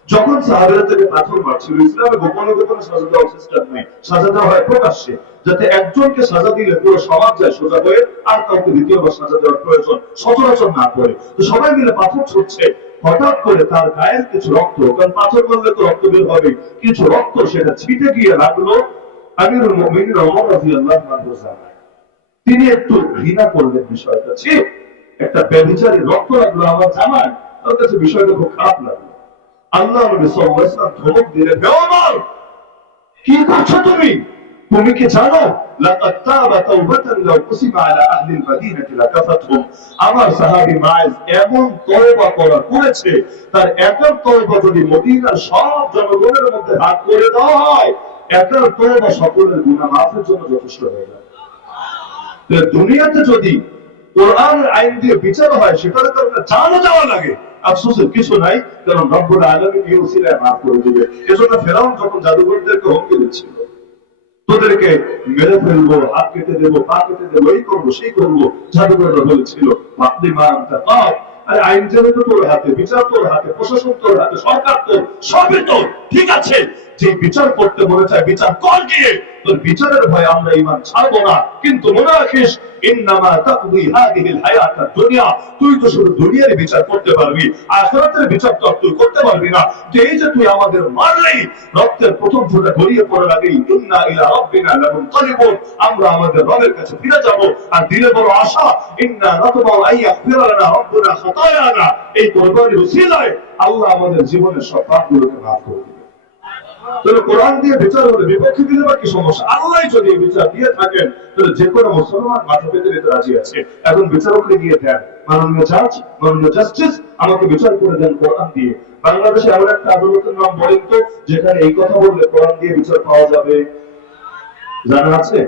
যখন সাহাবীরা তাকে পাথর মারছিল, ইসলামে গোপনে গোপনে সাজা দেওয়ার সিস্টেম নেই, সাজা দেওয়া হয় প্রকাশ্যে, যাতে একজনকে সাজা দিলে পুরো সমাজ যায় সোজা হয়ে, আর কাউকে দ্বিতীয়বার সাজা দেওয়ার প্রয়োজন সচরাচর না করে। তো সবাই মিলে পাথর ছুটছে, হঠাৎ করে তার গায়ের কিছু রক্ত, কারণ পাথর মারলে তো রক্ত বের হবে, কিছু রক্ত সেটা ছিটে গিয়ে লাগলো আমিরুল মুমিনিন ওমর রাদিয়াল্লাহু আনহু। তিনি একটু ঘৃণা করলেন বিষয়টা, ঠিক একটা ব্যভিচারী রক্ত লাগলো আমার জামায়, তার কাছে বিষয়টা খুব খারাপ লাগলো। আল্লাহ নবী সাল্লাল্লাহু আলাইহি ওয়াসাল্লাম ধমক দিলেন, হে ওমর, কি করছো তুমি? তুমি কি জানো লাকাদ তাবা তাওবাতান লাউ কুসিবা আলা আহলিল মাদিনাতি লাকাফাতহুম। আমার সাহাবী মাইজ এমন তওবা করেছে, তার একার তওবা যদি মদিনার সব জনগণের মধ্যে ভাগ করে দেওয়া হয়, একার তওবা সকলের গুনাহ মাফের জন্য যথেষ্ট হয়ে যাবে। দুনিয়াতে যদি কোরআনের আইন দিয়ে বিচার হয়, সেটার কারণে জানো যাওয়া লাগে, আফসোসের কিছু নাই, কারণ রব্বুল আলামিন এই ওসিলায় মাফ করে দিবে। এজন্য ফেরাউন যখন জাদুঘরদেরকে হুমকি দিচ্ছিল, তোদেরকে মেরে ফেলবো, হাত কেটে দেবো, পা কেটে দেবো, এই করবো সেই করবো, জাদুঘররা বলেছিল আপনি মানতে পাও। আরে আইন যেহেতু তোর হাতে, বিচার তোর হাতে, প্রশাসন তোর হাতে, সরকার তোর, সবই তোর, ঠিক আছে, যে বিচার করতে মনে চায় বিচার কর গিয়ে, তোর বিচারের ভয়ে আমরা ঈমান ছাড়বো না। কিন্তু মনে রাখিস ইন্নামা তাকদি হাদিহিল হায়াতাদ দুনিয়া, তুই তো শুধু দুনিয়ার বিচার করতে পারবি, আখিরাতের বিচার তো তুই করতে পারবি না। যে এই যে তুই আমাদের মারলি, রক্তের প্রথম ফোঁটা গড়িয়ে পড়ার আগেই ইন্না ইলা রাব্বিনা লামুনকালিবুন, আমরা আমাদের রবের কাছে ফিরে যাব। আর দিলে বড় আশা, ইন্না নাতমাউ আইয়াগফিরা লানা রাব্বুনা খাতায়ানা, এই কোরবানির উসিলায় আল্লাহ আমাদের জীবনের সব পাপগুলোকে মাফ করে দিবেন। তাহলে কোরআন দিয়ে বিচার হলে বিপক্ষে দিলে বা কি সমস্যা? আল্লাহ যদি এই বিচার দিয়ে থাকেন তাহলে যে কোনো মুসলমান মাথা পেতে নিতে রাজি আছে। এখন বিচারককে গিয়ে দেন, মাননীয় জাজ, মাননীয় জাস্টিস, আমাকে বিচার করে দেন কোরআন দিয়ে। বাংলাদেশে এমন একটা আদালতের নাম বলেন তো যেখানে এই কথা বললে কোরআন দিয়ে বিচার পাওয়া যাবে? জানা আছে?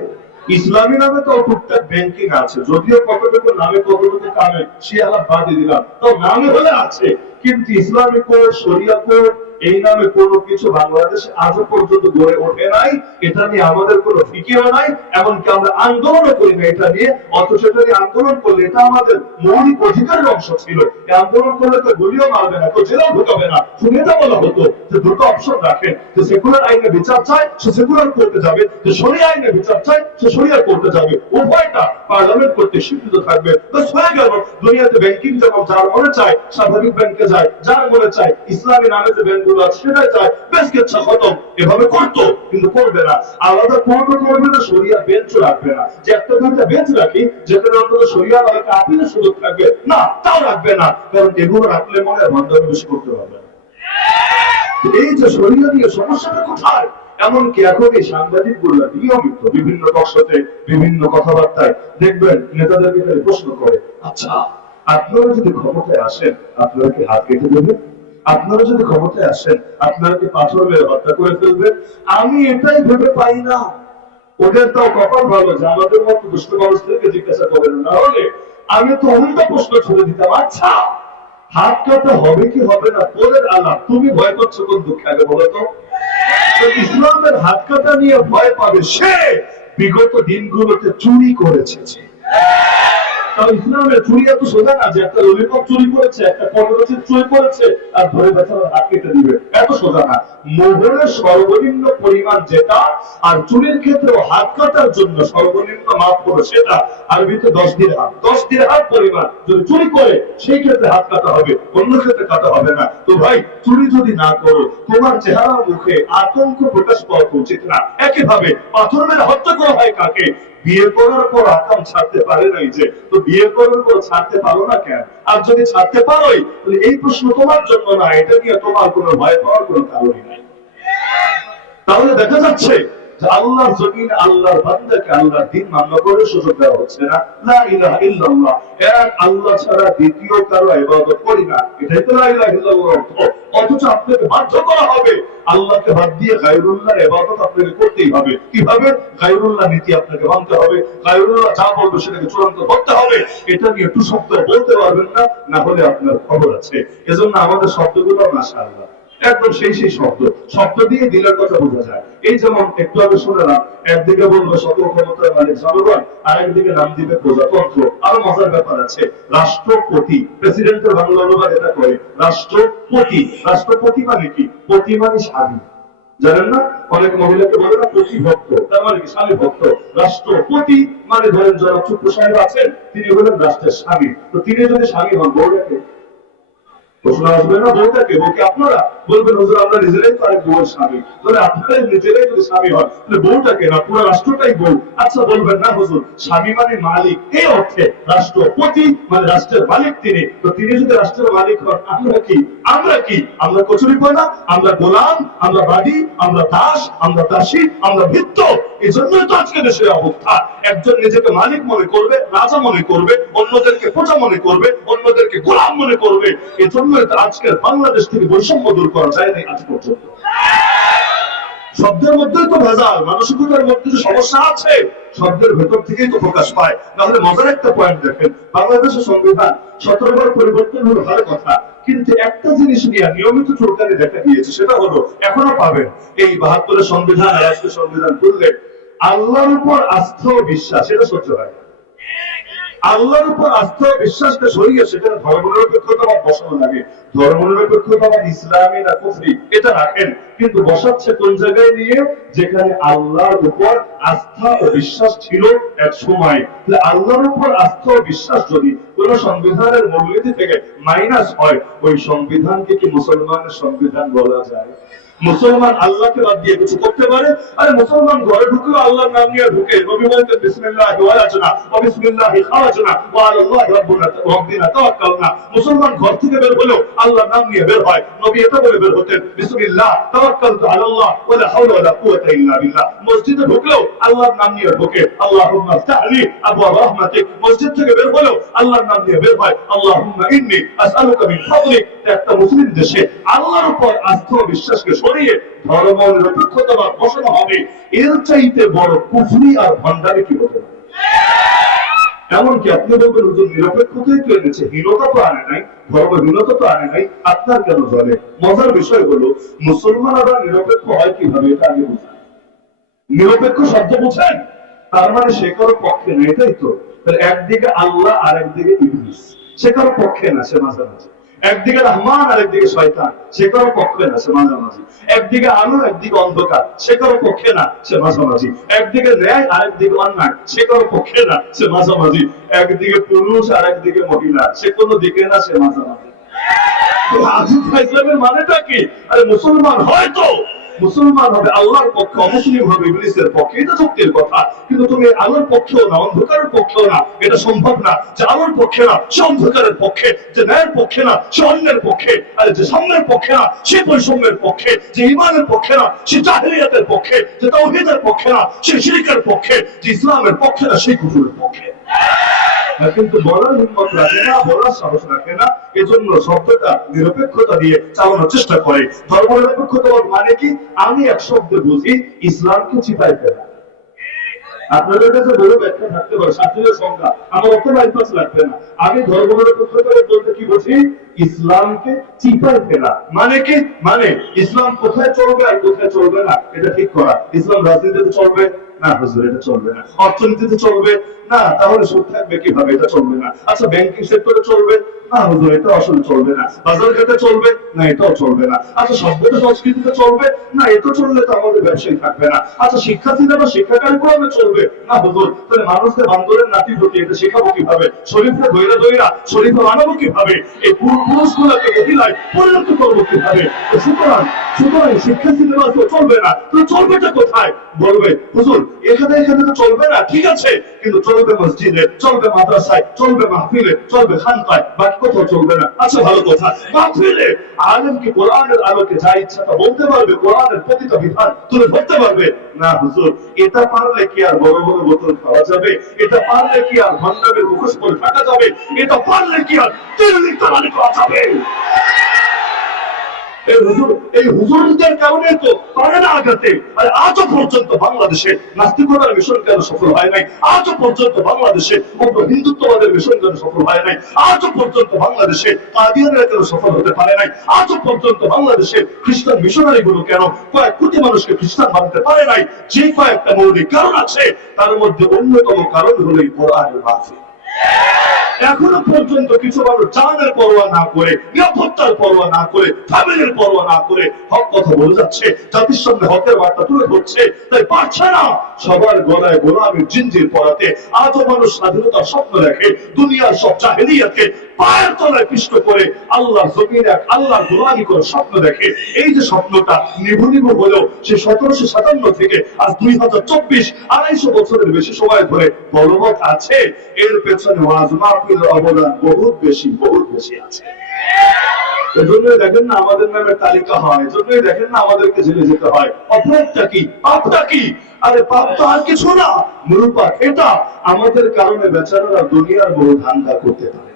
ইসলামী নামে তো টুকটাক ব্যাংকিং আছে, যদিও কতটুকু নামে কতটুকু কামে সে আলাপ বাদে দিলাম, তো নামে হলে আছে। কিন্তু ইসলামী কোর্ট, শরিয়া কোর্ট, এই নামে কোনো কিছু বাংলাদেশে আজও পর্যন্ত গড়ে ওঠে নাই। এটা নিয়ে আমাদের কোনো ফিকির নাই, এমনকি আমরা আন্দোলনও করি না এটা নিয়ে। অথচ এটা নিয়ে আন্দোলন করলে এটা আমাদের মৌলিক অধিকারের অংশ ছিল। এই আন্দোলন করলে তো গুলিও মারবে না, তো জেলাও ঢুকাবে না। শুনে এটা বলা হতো যে দুটো অপশন রাখেন, যে সেকুলার আইনে বিচার চায় সে সেকুলার করতে যাবে, যে শরিয়া আইনে বিচার চায় সে শরিয়া করতে যাবে। উভয়টা পার্লামেন্ট করতে স্বীকৃত থাকবে। তো হয়ে গেল, দুনিয়াতে ব্যাংকিং যখন যার মনে চায় স্বাভাবিক ব্যাংকে যায়, যার মনে চায় ইসলামী নামে যে ব্যাংকগুলো আছে সেটাই চায়, বেশ কেচ্ছা খতম। এভাবে করতো, কিন্তু করবে না। আলাদা কোর্টও করবে না, শরিয়া বেঞ্চও রাখবে না। যে একটা দুইটা বেঞ্চ রাখি যেখানে অন্তত শরিয়া আলাদা আপিলের সুযোগ থাকবে, না তাও রাখবে না। কারণ এগুলো রাখলে মনে হয় ভণ্ডামি বেশি করতে পারবে না। এই যে শরিয়া নিয়ে সমস্যাটা কোথায়? এমনকি এখন এই সাংবাদিক গুলো নিয়মিত বিভিন্ন টকশোতে বিভিন্ন কথাবার্তায় দেখবেন নেতাদেরকে খালি প্রশ্ন করে, আচ্ছা আপনারা যদি ক্ষমতায় আসেন আপনারা কি হাত কেটে দেবেন? আপনারা যদি ক্ষমতায় আসেন আপনারা কি পাথর মেরে হত্যা করে ফেলবেন? আমি এটাই ভেবে পাই না। ওদের তাও কপাল ভালো যে আমাদের মতো দুষ্ট মানুষদেরকে জিজ্ঞাসা করেন, না হলে আমি তো উল্টা প্রশ্ন ছুড়ে দিতাম, আচ্ছা হাত কাটা হবে কি হবে না তোদের আলাপ, তুমি ভয় করছো কোন দুঃখে আগে বলো তো? ইসলামের হাত কাটা নিয়ে ভয় পাবে সে বিগত দিনগুলোতে চুরি করেছে। তাও ইসলামের চুরি এত সোজা না যে একটা ললিপপ চুরি করেছে, একটা পনেরোচিত চুরি করেছে আর ধরে বেচারা হাত কেটে দিবে, এত সোজা না। মোহরের সর্বনিম্ন পরিমাণ যেটা, আর চুরির ক্ষেত্রে হাত কাটার জন্য সর্বনিম্ন মাপ করে সেটা, আরবিতে 10 দিরহাম। 10 দিরহাম পরিমাণ যদি চুরি করে সেই ক্ষেত্রে হাত কাটা হবে, অন্য ক্ষেত্রে কাটা হবে না। তো ভাই চুরি যদি না করো, তোমার চেহারা মুখে আতঙ্ক প্রকাশ পাওয়া উচিত না। একইভাবে পাথর মেরে হত্যা করা হয় কাকে? বিয়ে করার পর আকাম ছাড়তে পারে নাই যে, তো বিয়ে করার পর ছাড়তে পারো না কেন? আর যদি ছাড়তে পারোই তাহলে এই প্রশ্ন তোমার জন্য না, এটা নিয়ে তোমার কোনো ভয় পাওয়ার কোনো কারণই নাই। তাহলে দেখা যাচ্ছে যে আল্লাহর জমিন আল্লাহর বান্দাকে আল্লাহর দ্বীন মান্য করে সুযোগ দেওয়া হচ্ছে না। লা ইলাহা ইল্লাল্লাহ, এক আল্লাহ ছাড়া দ্বিতীয় কারো ইবাদত করি না, এটাই তো লা ইলাহা ইল্লাল্লাহ অর্থ। অথচ আপনাকে বাধ্য করা হবে আল্লাহকে বাদ দিয়ে গায়রুল্লাহর ইবাদত আপনাকে করতেই হবে। কিভাবে? গায়রুল্লাহ নীতি আপনাকে মানতে হবে, গায়রুল্লাহ যা বলবে সেটাকে চূড়ান্ত করতে হবে। এটা নিয়ে একটু শব্দ বলতে পারবেন না, না হলে আপনার খবর আছে। এজন্য আমাদের শব্দগুলো মাশাআল্লাহ একদম সেই শব্দ, শব্দ দিয়ে দিলের কথা বোঝা যায়। এই যেমন একটু আগে শুনলাম, একদিকে বলবো সকল ক্ষমতার মালিক জনগণ, আর একদিকে নাম দিবে প্রজাতন্ত্র। আরো মজার ব্যাপার আছে, রাষ্ট্রপতি, প্রেসিডেন্টের বাংলা অনুবাদ এটা করে রাষ্ট্রপতি। রাষ্ট্রপতি মানে কি? পতি মানে স্বামী, জানেন না? অনেক মহিলাকে বলে না প্রতিভক্ত, তার মানে কি? স্বামী ভক্ত। রাষ্ট্রপতি মানে ধরেন যারা চুপ্প সাহেব আছেন তিনি হলেন রাষ্ট্রের স্বামী। তো তিনি যদি স্বামী হন, বউটাকে প্রশ্ন আসবে না, বউটাকে? বউকে আপনারা বলবেন হুজুর আমরা নিজেরাই তো আরেক বউয়ের স্বামী, তাহলে আপনারাই নিজেরাই যদি স্বামী হন তাহলে বউটাকে না পুরো রাষ্ট্রটাই বউ? আচ্ছা বলবেন না হুজুর স্বামী মানে মালিক, এই অর্থে রাষ্ট্রপতি মানে রাষ্ট্রের মালিক তিনি। তো তিনি যদি রাষ্ট্রের মালিক হন, আমরা কি? আমরা কি? আমরা কচুরি না, আমরা গোলাম, আমরা বাদী, আমরা দাস, আমরা দাসী, আমরা ভিত্ত। এই জন্যই তো আজকে দেশের অবস্থা। একজন নিজেকে মালিক মনে করবে, রাজা মনে করবে, অন্যদেরকে প্রজা মনে করবে, অন্যদেরকে গোলাম মনে করবে। এই জন্য আজকের বাংলাদেশ থেকে বৈষম্য দূর করা যায় না আজ পর্যন্ত। শব্দের মধ্যেই তো ভেজাল, মানসিকতার মধ্যে যে সমস্যা আছে শব্দের ভেতর থেকেই তো প্রকাশ পায়। তাহলে মজার একটা পয়েন্ট দেখেন, বাংলাদেশের সংবিধান 17 বার পরিবর্তন হলো ভালো কথা, কিন্তু একটা জিনিস নিয়ে নিয়মিত চুলকানি দেখা গিয়েছে, সেটা হলো এখনো পাবেন এই 72 সংবিধান আর আজকের সংবিধান খুললে আল্লাহর উপর আস্থা ও বিশ্বাস, এটা সহ্য হয়। আল্লাহর উপর আস্থা বিশ্বাসকে সরিয়ে সেখানে ধর্মনিরপেক্ষতাবাদ বসানো লাগে। ধর্মনিরপেক্ষতাবাদ ইসলামী না কুফরি এটা রাখেন, কিন্তু বসাচ্ছে কোন জায়গায় নিয়ে, যেখানে আল্লাহর উপর আস্থা ও বিশ্বাস ছিল এক সময়। আল্লাহর উপর আস্থা ও বিশ্বাস যদি কোন সংবিধানের মূলনীতি থেকে মাইনাস হয়, ওই সংবিধানকে কি মুসলমানের সংবিধান বলা যায়? মুসলমান আল্লাহকে বাদ দিয়ে কিছু করতে পারে? আরে মুসলমান ঘরে ঢুকেও আল্লাহর নাম নিয়ে ঢুকে। নবী বলতেন বিসমিল্লাহি ওয়ালাজনা ওয়া বিসমিল্লাহি খারাজনা ওয়া আলাল্লাহি রাব্বিনা তাওয়াক্কালনা। মুসলমান ঘর থেকে বের হলেও আল্লাহর নাম নিয়ে বের হয়। নবী এটা বলে বের হতেন, বিসমিল্লাহ তাওয়াক্কালতু আলাল্লাহ ওয়া লা হাওলা ওয়া লা কুওয়াতা ইল্লা বিল্লাহ। মসজিদে ঢুকলেও আল্লাহর নাম নিয়ে ঢোকে, আল্লাহুম্মা ইফতাহলি আবওয়াব রাহমাতিক। মসজিদ থেকে বের হলেও আল্লাহর নাম নিয়ে বের হয়, আল্লাহুম্মা ইন্নী আসআলুকা মিন ফাদলিক। একটা মুসলিম দেশে আল্লাহর উপর আস্থা ও বিশ্বাসকে সরিয়ে ধর্মনিরপেক্ষতাবাদ বসানো হবে, এর চাইতে বড় কুফরি আর ভণ্ডামি কি হতে পারে? এমনকি আপনি বলবেন হুজুর নিরপেক্ষতাই তো এনেছে, হীনতা তো আনে নাই, ধর্মহীনতা তো আনে নাই, আপনার কেন চলে? মজার বিষয় হলো মুসলমানরা নিরপেক্ষ হয় কিভাবে এটা আগে বুঝেন। নিরপেক্ষ শব্দ বুঝেন, তার মানে সে কারো পক্ষে নেই, তাই তো? একদিকে আল্লাহ আর একদিকে ইবলিস, সে কারো পক্ষে না, সে মাঝামাঝি। একদিকে রহমান আর একদিকে শয়তান, সে কারো পক্ষে না, সে মাঝামাঝি। একদিকে আলো একদিকে অন্ধকার, সে কারো পক্ষে না, সে মাঝামাঝি। একদিকে ন্যায় আর একদিকে অন্যায়, সে কারো পক্ষে না, সে মাঝামাঝি। একদিকে পুরুষ আর একদিকে মহিলা, সে কোনো দিকে না, সে মাঝামাঝি। ইসলামের মানেটা কি? আরে মুসলমান হয়তো মুসলমান হবে আল্লাহর পক্ষে, অমুসলিম হবে ইবলিসের পক্ষে, এটা সত্যের কথা। কিন্তু তুমি আল্লাহর পক্ষেও না, অন্ধকারের পক্ষেও না, এটা সম্ভব না। যে আল্লাহর পক্ষে না সে অন্ধকারের পক্ষে, যে ন্যায়ের পক্ষে না সে অন্যের পক্ষে, আর যে সাম্যের পক্ষে না সে বৈষম্যের পক্ষে, যে ঈমানের পক্ষে না সে জাহেলিয়াতের পক্ষে, যে তাওহীদের পক্ষে না সে শিরকের পক্ষে, যে ইসলামের পক্ষে না সে কুফরের পক্ষে। কিন্তু বলার হিম্মত রাখে না, বলার সাহস রাখে না, এজন্য শব্দটা নিরপেক্ষতা দিয়ে চালানোর চেষ্টা করে। ধর্মনিরপেক্ষতাবাদ মানে কি? আমি এক শব্দে বুঝি ইসলামকে চিপায় ফেলা। আপনাদের কাছে বড় ব্যাখ্যা থাকতে পারে, শাস্ত্রীয় সংজ্ঞা, আমার অত বাইপাস লাগবে না। আমি ধর্মনিরপেক্ষতাবাদ বলতে কি বুঝি? ইসলামকে চিপায় ফেলা। মানে কি? মানে ইসলাম কোথায় চলবে আর কোথায় চলবে না এটা ঠিক করা। ইসলাম রাজনীতিতে চলবে না, হুজুর এটা চলবে না। অর্থনীতিতে চলবে না, তাহলে সুদ থাকবে কিভাবে? এটা চলবে না। আচ্ছা ব্যাংকিং সেক্টরে চলবে না, হুজুর এটা আসলে চলবে না। বাজার ঘাটে চলবে না, এটাও চলবে না। আচ্ছা সভ্যতা সংস্কৃতিতে চলবে না, এটা চললে তো আমাদের ব্যবসায়ী থাকবে না। আচ্ছা শিক্ষার্থীরা বা শিক্ষা কারিকুলামে চলবে না, হুজুর তাহলে মানুষকে বান্দরের নাতি হতে এটা শেখাবো কিভাবে? শরীফে দইরা দইরা শরীফে বানাবো কিভাবে? এই পুরুষগুলোকে মহিলায় পরিণত করবো কিভাবে? সুতরাং সুতরাং শিক্ষা সিলেবাস তো চলবে না, তো চলবেটা কোথায়? বলবে হুজুর এখানে এখানে তো চলবে না, ঠিক আছে, কিন্তু চলবে মসজিদে, চলবে মাদ্রাসায়, চলবে মাহফিলে, চলবে খানকায়, বাকি কোথাও চলবে না। আচ্ছা ভালো কথা, মাহফিলে আলেম কি কোরআনের আলোকে যা ইচ্ছা তা বলতে পারবে? কোরআনের প্রতিটা বিধান তুলে ধরতে পারবে না? হুজুর এটা পারলে কি আর বড় বড় বোতল খাওয়া যাবে? এটা পারলে কি আর ভণ্ডামের মুখোশ পরে থাকা যাবে? এটা পারলে কি আর দিল্লি তালানি করা যাবে? এই হুজুরদের কারণে তো পারে না আগাতে। আর আজও পর্যন্ত বাংলাদেশে নাস্তিকতার মিশন কেন সফল হয় নাই? আজও পর্যন্ত বাংলাদেশে হিন্দুত্ববাদের মিশন কেন সফল হয় নাই? আজও পর্যন্ত বাংলাদেশে কাদিয়ানরা কেন সফল হতে পারে নাই? আজও পর্যন্ত বাংলাদেশে খ্রিস্টান মিশনারি গুলো কেন কয়েক কোটি মানুষকে খ্রিস্টান বানাতে পারে নাই? যে কয়েকটা মৌলিক কারণ আছে, তার মধ্যে অন্যতম কারণ হলো এই কোরআনের মাহফিল। এখনো পর্যন্ত কিছু মানুষ জানের পরোয়া না করে, নিরাপত্তার পরোয়া না করে, ফ্যামিলির পরোয়া না করে হক কথা বলে যাচ্ছে, জাতির সামনে হকের বার্তা তুলে ধরছে, তাই পারছে না সবার গলায় গোলামের জিঞ্জির পরাতে। আজও মানুষ স্বাধীনতার স্বপ্ন দেখে, দুনিয়ার সব জাহেলিয়াতকে পায়ের তলায় পিষ্ট করে আল্লাহর জমিনে আল্লাহর গোলামি করে স্বপ্ন দেখে। এই যে স্বপ্নটা নিভু নিভু হলেও সে 1757 থেকে আজ 2024 250 বছরের বেশি সময় ধরে বলবৎ আছে। এর পেছনে ওয়াজ মাহফিলের অবদান বহুত বেশি আছে। এজন্যই দেখেন না আমাদের নামে তালিকা হয়, এজন্যই দেখেন না আমাদেরকে জেলে যেতে হয়। অপরাধটা কি? পাপটা কি? আরে পাপ তো আর কিছু না, মূলপাপ এটা আমাদের কারণে বেচারারা দুনিয়ার বড় ধান্দা করতে পারে।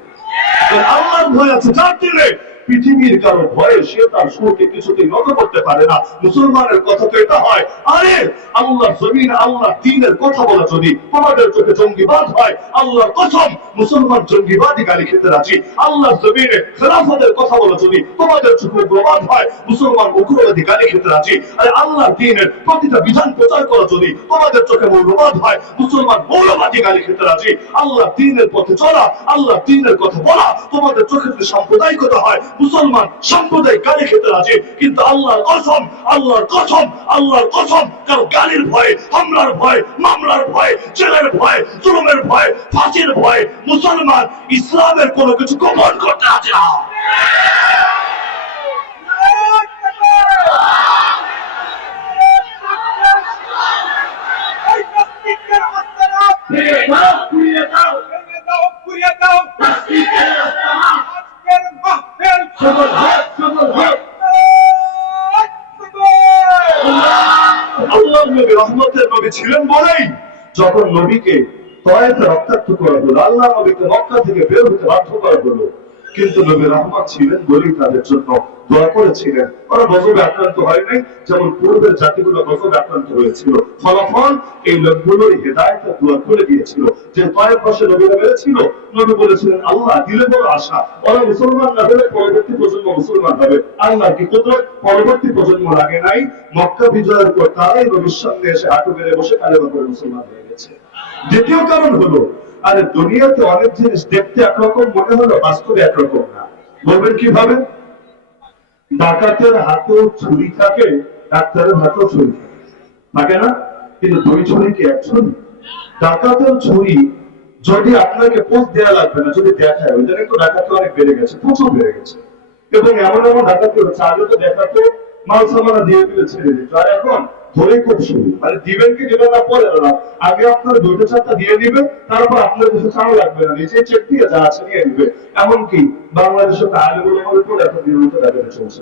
আল্লাহর ভয় আছে, যার দিলে পৃথিবীর কারো ভয়ে সে তার সুরকে কিছুতেই নত করতে পারে না। মুসলমানের কথা তো এটা হয়, আরে আল্লাহ জমিন আল্লাহ দ্বীনের কথা বলা যদি তোমাদের চোখে জঙ্গিবাদ হয়, আল্লাহর কসম মুসলমান জঙ্গিবাদী গালি খেতে রাজি। আল্লাহ জমিনে খেলাফতের কথা বলা যদি তোমাদের চোখে উগ্রবাদ হয়, মুসলমান উগ্রবাদী গালি খেতে রাজি। আরে আল্লাহ দ্বীনের প্রতিটা বিধান প্রচার করা যদি তোমাদের চোখে মৌলবাদ হয়, মুসলমান মৌলবাদী গালি খেতে রাজি। আল্লাহ দ্বীনের পথে চলা, আল্লাহ দ্বীনের কথা বলা তোমাদের চোখে যদি সাম্প্রদায়িকতা হয়, মুসলমান সাম্প্রদায়িক গালি খেতে রাজি। কিন্তু আল্লাহর কসম, আল্লাহর কসম, আল্লাহর কসম, কারো গালির ভয়ে, হামলার ভয়ে, মামলার ভয়ে, জেলের ভয়ে, জুলুমের ভয়ে, ফাঁসির ভয়ে মুসলমান ইসলামের কোনো কিছু গোপন করতে রাজি না। আল্লাহ নবী রহমতের নবী ছিলেন বলেই যখন নবীকে তয়েফে রক্তাক্ত করা হলো, আল্লাহ নবীকে মক্কা থেকে বের হতে বাধ্য করা হলো, কিন্তু নবী রহমত ছিলেন বলেই তাদের জন্য দোয়া করেছিলেন। ওরা গজবে আক্রান্ত হয় নাই, যেমন পূর্বের জাতিগুলো গজবে আক্রান্ত হয়েছিল। ফলাফল এই লোকগুলোর হেদায়েতের দোয়া করে দিয়েছিল। যে তয়েফ পাশে নবীরা বেড়েছিল, নবী বলেছিলেন আল্লাহ দিলে বড় আশা, ওরা মুসলমান না হলে পরবর্তী প্রজন্ম মুসলমান হবে। আল্লাহ কি কুদরত, পরবর্তী প্রজন্ম লাগে নাই। মক্কা বিজয়ের পর তারাই নবীর সামনে এসে হাঁটু বেড়ে বসে কালেমা করে মুসলমান হয়ে গেছে। দ্বিতীয় কারণ হলো, আরে দুনিয়াতে অনেক জিনিস দেখতে একরকম মনে হলো, বাস্তবে একরকম না। বলবেন কিভাবে? ডাকাতের হাতেও ছুরি থাকে, ডাক্তারের হাতেও ছুরি থাকে না? কিন্তু দুই ছুরি কি এক ছুরি? ডাকাতের ছুরি যদি আপনাকে পোস্ট দেওয়া লাগবে না, যদি দেখায় ওই জন্য একটু ডাকাতি অনেক বেড়ে গেছে, প্রচুর বেড়ে গেছে। এবং এমন এমন ডাকাতি হচ্ছে, আগে তো দেখাতো মাল সামানা দিয়ে দিলে ছেড়ে দিত, আর এখন ধরে খুব শুরু, মানে দিবেন কি দিবেন না পরে না, আগে আপনার দুটো চারটা দিয়ে দিবে, তারপর আপনার কিছু চাও লাগবে না, নিজে চেক দিয়ে যা আছে নিয়ে নিবে। এমনকি বাংলাদেশের আইনগুলো আমাদের পরে এখন নিয়মিত ডাকাতি চলছে।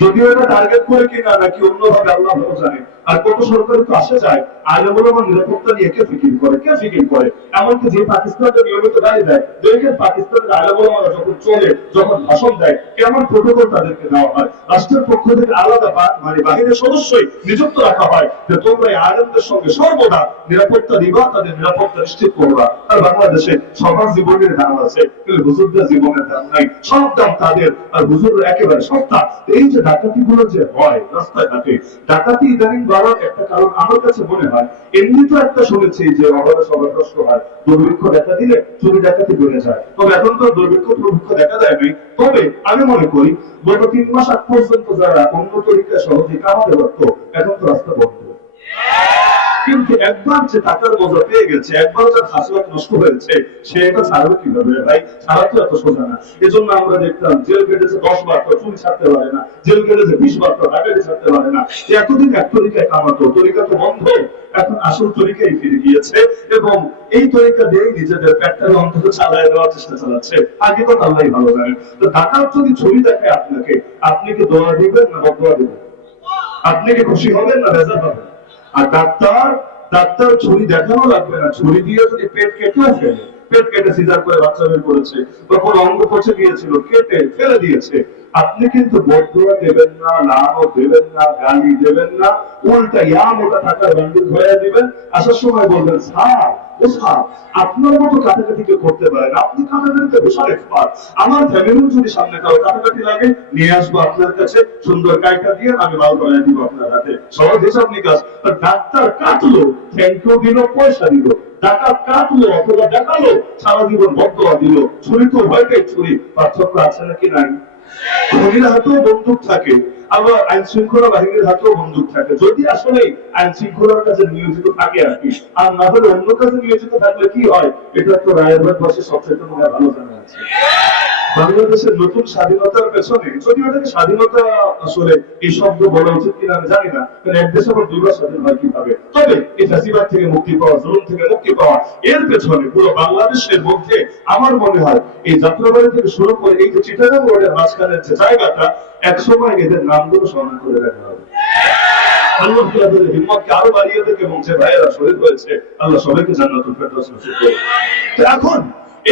যদিও এটা টার্গেট করে কিনা নাকি অন্যভাবে আল্লাহ ভালো জানে। আর কত সরকারি তো আসে যায়, আইনগুলো আমার নিরাপত্তা নিয়ে কে ফিকির করে, কে ফিকির করে? এমনকি যে পাকিস্তানকে নিয়মিত গাড়ি দেয়, দেখেন পাকিস্তানের আইনগুলো যখন চলে, যখন ভাষণ দেয়, কেমন প্রোটোকল তাদেরকে দেওয়া হয়। রাষ্ট্রের পক্ষ থেকে আলাদা মানে বাহিরের সদস্যই নিযুক্ত রাখা হয় যে তোমরা এই আইনদের সঙ্গে সর্বদা নিরাপত্তা দিবা, তাদের নিরাপত্তা নিশ্চিত করবা। আর বাংলাদেশে সবার জীবনের দাম আছে, কিন্তু হুজুরদের জীবনের দাম নাই, সব দাম তাদের, আর হুজুরের একেবারে সস্তা। এই যে ডাকাতি গুলো যে হয় রাস্তায় ঘাটে, ডাকাতি ইদানিং বাড়ার একটা কারণ আমার কাছে মনে হয়, এমনি তো একটা শুনেছি যে অভাবে সবার কষ্ট হয়, দুর্ভিক্ষ দেখা দিলে চুরি ডাকাতি বেড়ে যায়। তবে এখন তো দুর্ভিক্ষ দুর্ভিক্ষ দেখা দেয়নি। তবে আমি মনে করি গত 3 মাস আগ পর্যন্ত যারা অন্য তরিকায় সহজে কামাতে পারতো, এখন তো রাস্তা বন্ধ। কিন্তু একবার যে টাকার মজা পেয়ে গেছে, একবার যার হাসিয়াত নষ্ট হয়েছে, সে এটা ছাড়বে কিভাবে ভাই? ছাড়া তো এত সোজা না। এজন্য আমরা দেখতাম জেল কেটেছে 10 বার, তো চুরি ছাড়তে পারে না, জেল কেটেছে 20 বার, তো ডাকাতি ছাড়তে পারে না। এতদিন এক তরিকায় কামাতো, তরিকা তো বন্ধ, এখন আসল তরিকায় ফিরে গিয়েছে এবং এই তরিকা দিয়েই নিজেদের পেটটাকে অন্তত চালায় দেওয়ার চেষ্টা চালাচ্ছে। আগে তো আল্লাহ ভালো জানেন। তো ডাকাত যদি ছবি দেখে আপনাকে, আপনি কি দোয়া দিবেন না বদোয়া দিবেন? আপনি কি খুশি হবেন না বেজার হবেন? আর ডাক্তার ছুরি দেখানো লাগবে না, ছুরি দিয়ে যদি পেট কেটেও ফেলে, পেট কেটে সিজার করে বাচ্চা বের করেছে, তখন অঙ্গ পচে গিয়েছিল, কেটে ফেলে দিয়েছে, আপনি কিন্তু বদদোয়া দেবেন না, লানও দেবেন না, গালি দেবেন না, উল্টা মোটা টাকার বান্ডিল ধরে দিবেন। আসার সময় বলবেন স্যার ও স্যার, আপনার মতো কাটাকাটি কেউ করতে পারেন, আপনি কাটাকাটিতে বিশাল এক্সপার্ট, আমার ফ্যামিলির যদি সামনে কারো কাটাকাটি লাগে নিয়ে আসবো আপনার কাছে, সুন্দর কায়টা দিয়ে আমি মাল বানিয়ে দিব আপনার হাতে, সহজ হিসাব নিকাশ। ডাক্তার কাটলো, থ্যাংক ইউ দিল, পয়সা দিল। ডাকাত কাটলো অথবা দেখালো, সারা জীবন বদদোয়া দিল। ছুরি তো ভয়টাই ছুরি, পার্থক্য আছে নাকি নাই? খুনির হাতেও বন্দুক থাকে, আবার আইন শৃঙ্খলা বাহিনীর হাতেও বন্দুক থাকে, যদি আসলে আইন শৃঙ্খলার কাছে নিয়োজিত থাকে আর কি। আর না হলে অন্য কাজে নিয়োজিত থাকলে কি হয়, এটা তো রায়বাদবাসী সবচেয়ে মনে হয় ভালো জানা আছে। বাংলাদেশের নতুন স্বাধীনতার পেছনে, যদি ওটাকে স্বাধীনতা আসলে এই শব্দ বলা উচিত কিনা আমি জানি না, কারণ এক দেশে আবার দুইবার স্বাধীন হয় কিভাবে, তবে এই ফ্যাসিবাদ থেকে মুক্তি পাওয়া, জুলুম থেকে মুক্তি পাওয়া, এর পেছনে পুরো বাংলাদেশের মধ্যে আমার মনে হয় এই যাত্রাবাড়ি থেকে শুরু করে এই যে চিটাগাং রোডের মাঝখানের যে জায়গাটা, একসময় এদের নামগুলো স্মরণ করে রাখা হবে। আল্লাহ তাআলা হিম্মতকে আরো বাড়িয়ে দেবে এবং যে ভাইয়েরা শহীদ হয়েছে, আল্লাহ সবাইকে জান্নাতুল ফেরদাউস নসিব করুন। তো এখন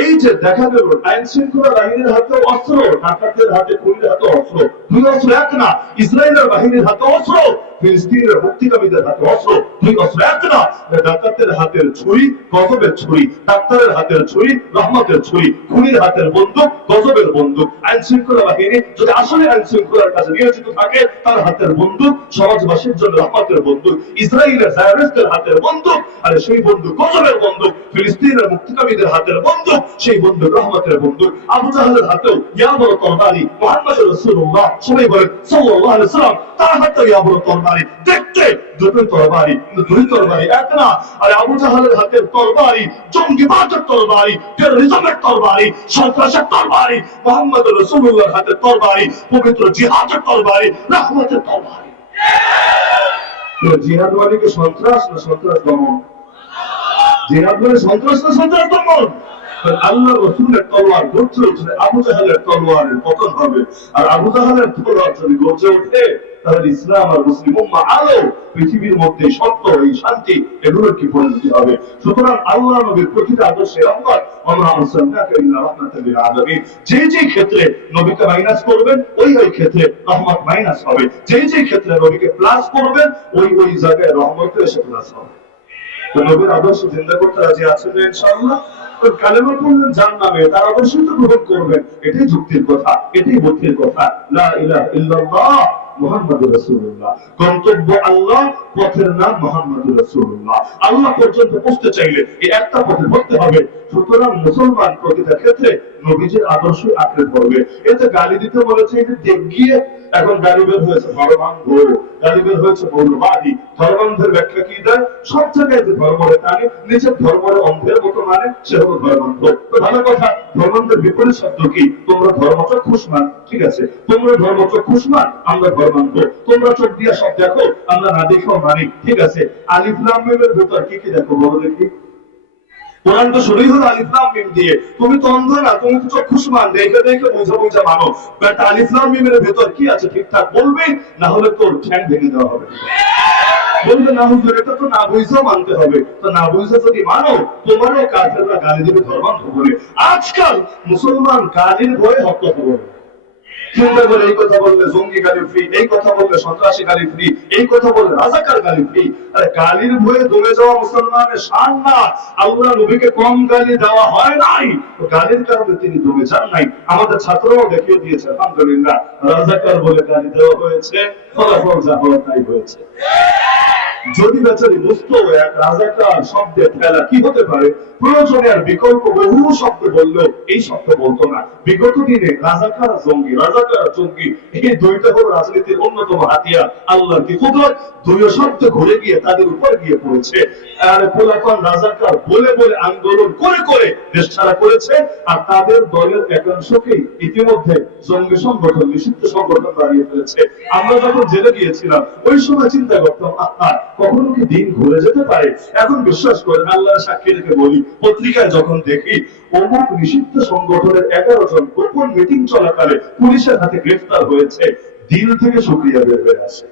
এই যে দেখা গেল আইন শৃঙ্খলা বাহিনীর হাতে অস্ত্র, ডাকাতের হাতে, খুনির হাতে অস্ত্র, দুই অস্ত্র এক না। ইসরায়েলের বাহিনীর হাতে অস্ত্র, ফিলিস্তিনের মুক্তিকামীদের হাতে অস্ত্র, দুই অস্ত্র এক না। ডাকাতের হাতের ছুরি, গজবের ছুরি, ডাক্তারের হাতের ছুরি, রহমতের ছুরি, খুনির হাতের বন্দুক, গজবের বন্দুক। আইন শৃঙ্খলা বাহিনী যদি আসলে আইন শৃঙ্খলার কাছে নিয়োজিত থাকে, তার হাতের বন্দুক সমাজবাসীর জন্য রহমতের বন্দুক। ইসরায়েলের জায়নিস্টদের হাতের বন্দুক, আরে সেই বন্দুক গজবের বন্দুক। ফিলিস্তিনের মুক্তিকামীদের হাতের বন্দুক, সেই বন্দুক রহমতের বন্দুক। আবু জাহেলের হাতেও ইয়া বড় তরবারি, মুহাম্মদ রাসূলুল্লাহ সবাই বলেন সাল্লাল্লাহু আলাইহি ওয়াসাল্লাম, তার হাতে ইয়া বড় তরবারি। দেখতে দুটোই তরবারি, দুই তরবারি এক না। আর আবু জাহেলের হাতের তরবারি জঙ্গিবাদের তরবারি, টেররিজমের তরবারি, সন্ত্রাসের তরবারি। মুহাম্মদ রাসূলুল্লাহর হাতের তরবারি পবিত্র জিহাদের তরবারি, রহমতের তরবারি। জিহাদ মানে কি সন্ত্রাস না সন্ত্রাস দমন? জিহাদ মানে সন্ত্রাস না সন্ত্রাস দমন? আল্লাহ রসুলের তলোয়ার গর্জে উঠলে আবু জাহেলের তলোয়ারের পতন হবে। আর আবু জাহেলের তলোয়ার যদি গর্জে ওঠে, তাহলে ইসলাম আর মুসলিম উম্মাহ আলো পৃথিবীর মধ্যে সত্য, এই শান্তি, এগুলোর কি পরিণতি হবে? সুতরাং আল্লাহ নবীর প্রতিটা আদর্শে রহমত, ওয়া আরসালনাকা ইল্লা রাহমাতাল লিল আলামিন। যে যে ক্ষেত্রে নবীকে মাইনাস করবেন, ওই ওই ক্ষেত্রে রহমত মাইনাস হবে। যে যে ক্ষেত্রে নবীকে প্লাস করবেন, ওই ওই জায়গায় রহমত এসে প্লাস হবে। তো নবীর আদর্শ জিন্দা করতে রাজি আছেন ইনশাআল্লাহ? তো কালেমা পড়লেন জাহান্নামে, তার আদর্শই তো গ্রহণ করবেন। এটাই যুক্তির কথা, এটাই বুদ্ধির কথা। লা ইলাহা ইল্লাল্লাহ মুহাম্মাদুর রাসূলুল্লাহ। গন্তব্য আল্লাহ, পথের নাম মুহাম্মাদুর রাসূলুল্লাহ। আল্লাহ পর্যন্ত পৌঁছতে চাইলে এই একটা পথে পড়তে হবে। সুতরাং মুসলমান প্রতিটা ক্ষেত্রে নবীজির আদর্শ আঁকড়ে ধরবে। এতে গালি দিতে বলেছে, যে দেখ গিয়ে এখন গালি বের হয়েছে ধর্মান্ধ, গালি বের হয়েছে মৌলবাদী। ধর্মান্ধের ব্যাখ্যা কি দেয়? সব জায়গায় যে ধর্মরে টানে, নিজের ধর্মরে অন্ধের মতো মানে, সে হলো ধর্মান্ধ। তো ভালো কথা, ধর্মান্ধের বিপরীত শব্দ কি? তোমরা ধর্মচক্ষুষ্মান, ঠিক আছে, তোমরা ধর্মচক্ষুষ্মান, আমরা ধর্মান্ধ। তোমরা চোখ দিয়া সব দেখো, আমরা না দেখেও মানি, ঠিক আছে। আলিফ লাম মিমের ভেতর কি কি দেখো বলো দেখি? কোরআন তো শুরুই হলো আলিফ লাম মিম দিয়ে। তুমি তো অন্ধ না, তুমি তো চক্ষুষ্মান, দেখে দেখে বোঝা বোঝা মানো। বাট আলিফ লাম মিমের ভেতর কি আছে ঠিকঠাক বলবি, না হলে তোর ঠ্যাং ভেঙে দেওয়া হবে। বলবে না হুজুর, এটা তো না বুঝেও মানতে হবে। তো না বুঝে যদি মানো, তোমারও কাফেররা গালি দিবে ধর্মান্ধ বলে। আজকাল মুসলমান গালির ভয়ে হক কথা বলে। চিন্তা করে এই কথা বললে জঙ্গি গালি ফ্রি, এই কথা বললে সন্ত্রাসী গালি ফ্রি, এই কথা বললে রাজাকার গালি ফ্রি। আরে গালির ভয়ে দমে যাওয়া মুসলমানের শান না। আল্লাহ নবীকে কম গালি দেওয়া হয় নাই, তো গালির কারণে তিনি দমে যান নাই। আমাদের ছাত্ররাও দেখিয়ে দিয়েছে আলহামদুলিল্লাহ, রাজাকার বলে গালি দেওয়া হয়েছে, ফলাফল যা হওয়ার তাই হয়েছে। যদি বেচারি বুঝতো এক রাজাকার শব্দের ফেলা কি হতে পারে, প্রয়োজনে আর বিকল্প বহু শব্দ বললেও এই শব্দ বলতো না। বিগত দিনে রাজাকার জঙ্গি, রাজাকার জঙ্গি, এই দুইটা হল রাজনীতির অন্যতম হাতিয়ার। আল্লাহর কি কুদরত, দুই শব্দ ঘুরে গিয়ে তাদের উপর গিয়ে পড়েছে। আর পোলাপান রাজাকার বলে বলে আন্দোলন করে করে দেশ ছাড়া করেছে। আর তাদের দলের একাংশকেই ইতিমধ্যে জঙ্গি সংগঠন, নিষিদ্ধ সংগঠন বানিয়ে ফেলেছে। আমরা যখন জেলে গিয়েছিলাম, ওই সময় চিন্তা করতাম, কখনো কি দিন ঘুরে যেতে পারে? এখন বিশ্বাস করেন, আল্লাহর সাক্ষী রেখে বলি, পত্রিকায় যখন দেখি অমুক নিষিদ্ধ সংগঠনের 11 জন গোপন মিটিং চলাকালে পুলিশের হাতে গ্রেফতার হয়েছে, দিল থেকে শুকরিয়া বের হয়ে আসে।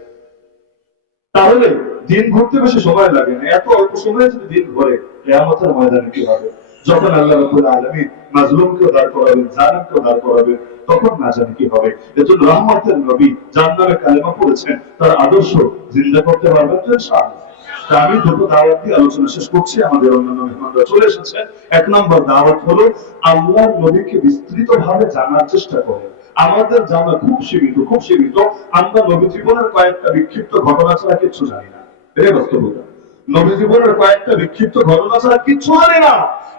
তাহলে দিন ঘুরতে বেশি সময় লাগে না। এত অল্প সময়ে যদি দিন ঘরে, কিয়ামতের ময়দানে কি হবে? যখন আল্লাহ রাব্বুল আলামিন মাজলুমকে দাঁড় করাবেন, জালিমকে দাঁড় করাবেন, তখন না জানি কি হবে। এজন্য রহমতের নবী যার নামে কালেমা পড়েছেন, তার আদর্শ জিন্দা করতে পারবেন তো ইনশাআল্লাহ। তা আমি দুটো দাওয়াত দিয়ে আলোচনা শেষ করছি, আমাদের অন্যান্য মেহমানরা চলে এসেছে। এক নম্বর দাওয়াত হলো আল্লাহর নবীকে বিস্তৃতভাবে জানার চেষ্টা করেন। আমাদের জানা খুব সীমিত, খুব সীমিত। আমরা নবী জীবনের কয়েকটা বিক্ষিপ্ত ঘটনা ছাড়া কিচ্ছু জানি না, এটাই বাস্তবতা। নবী জীবনের কয়েকটা বিক্ষিপ্ত ঘটনা ছাড়া কিচ্ছু জানি না।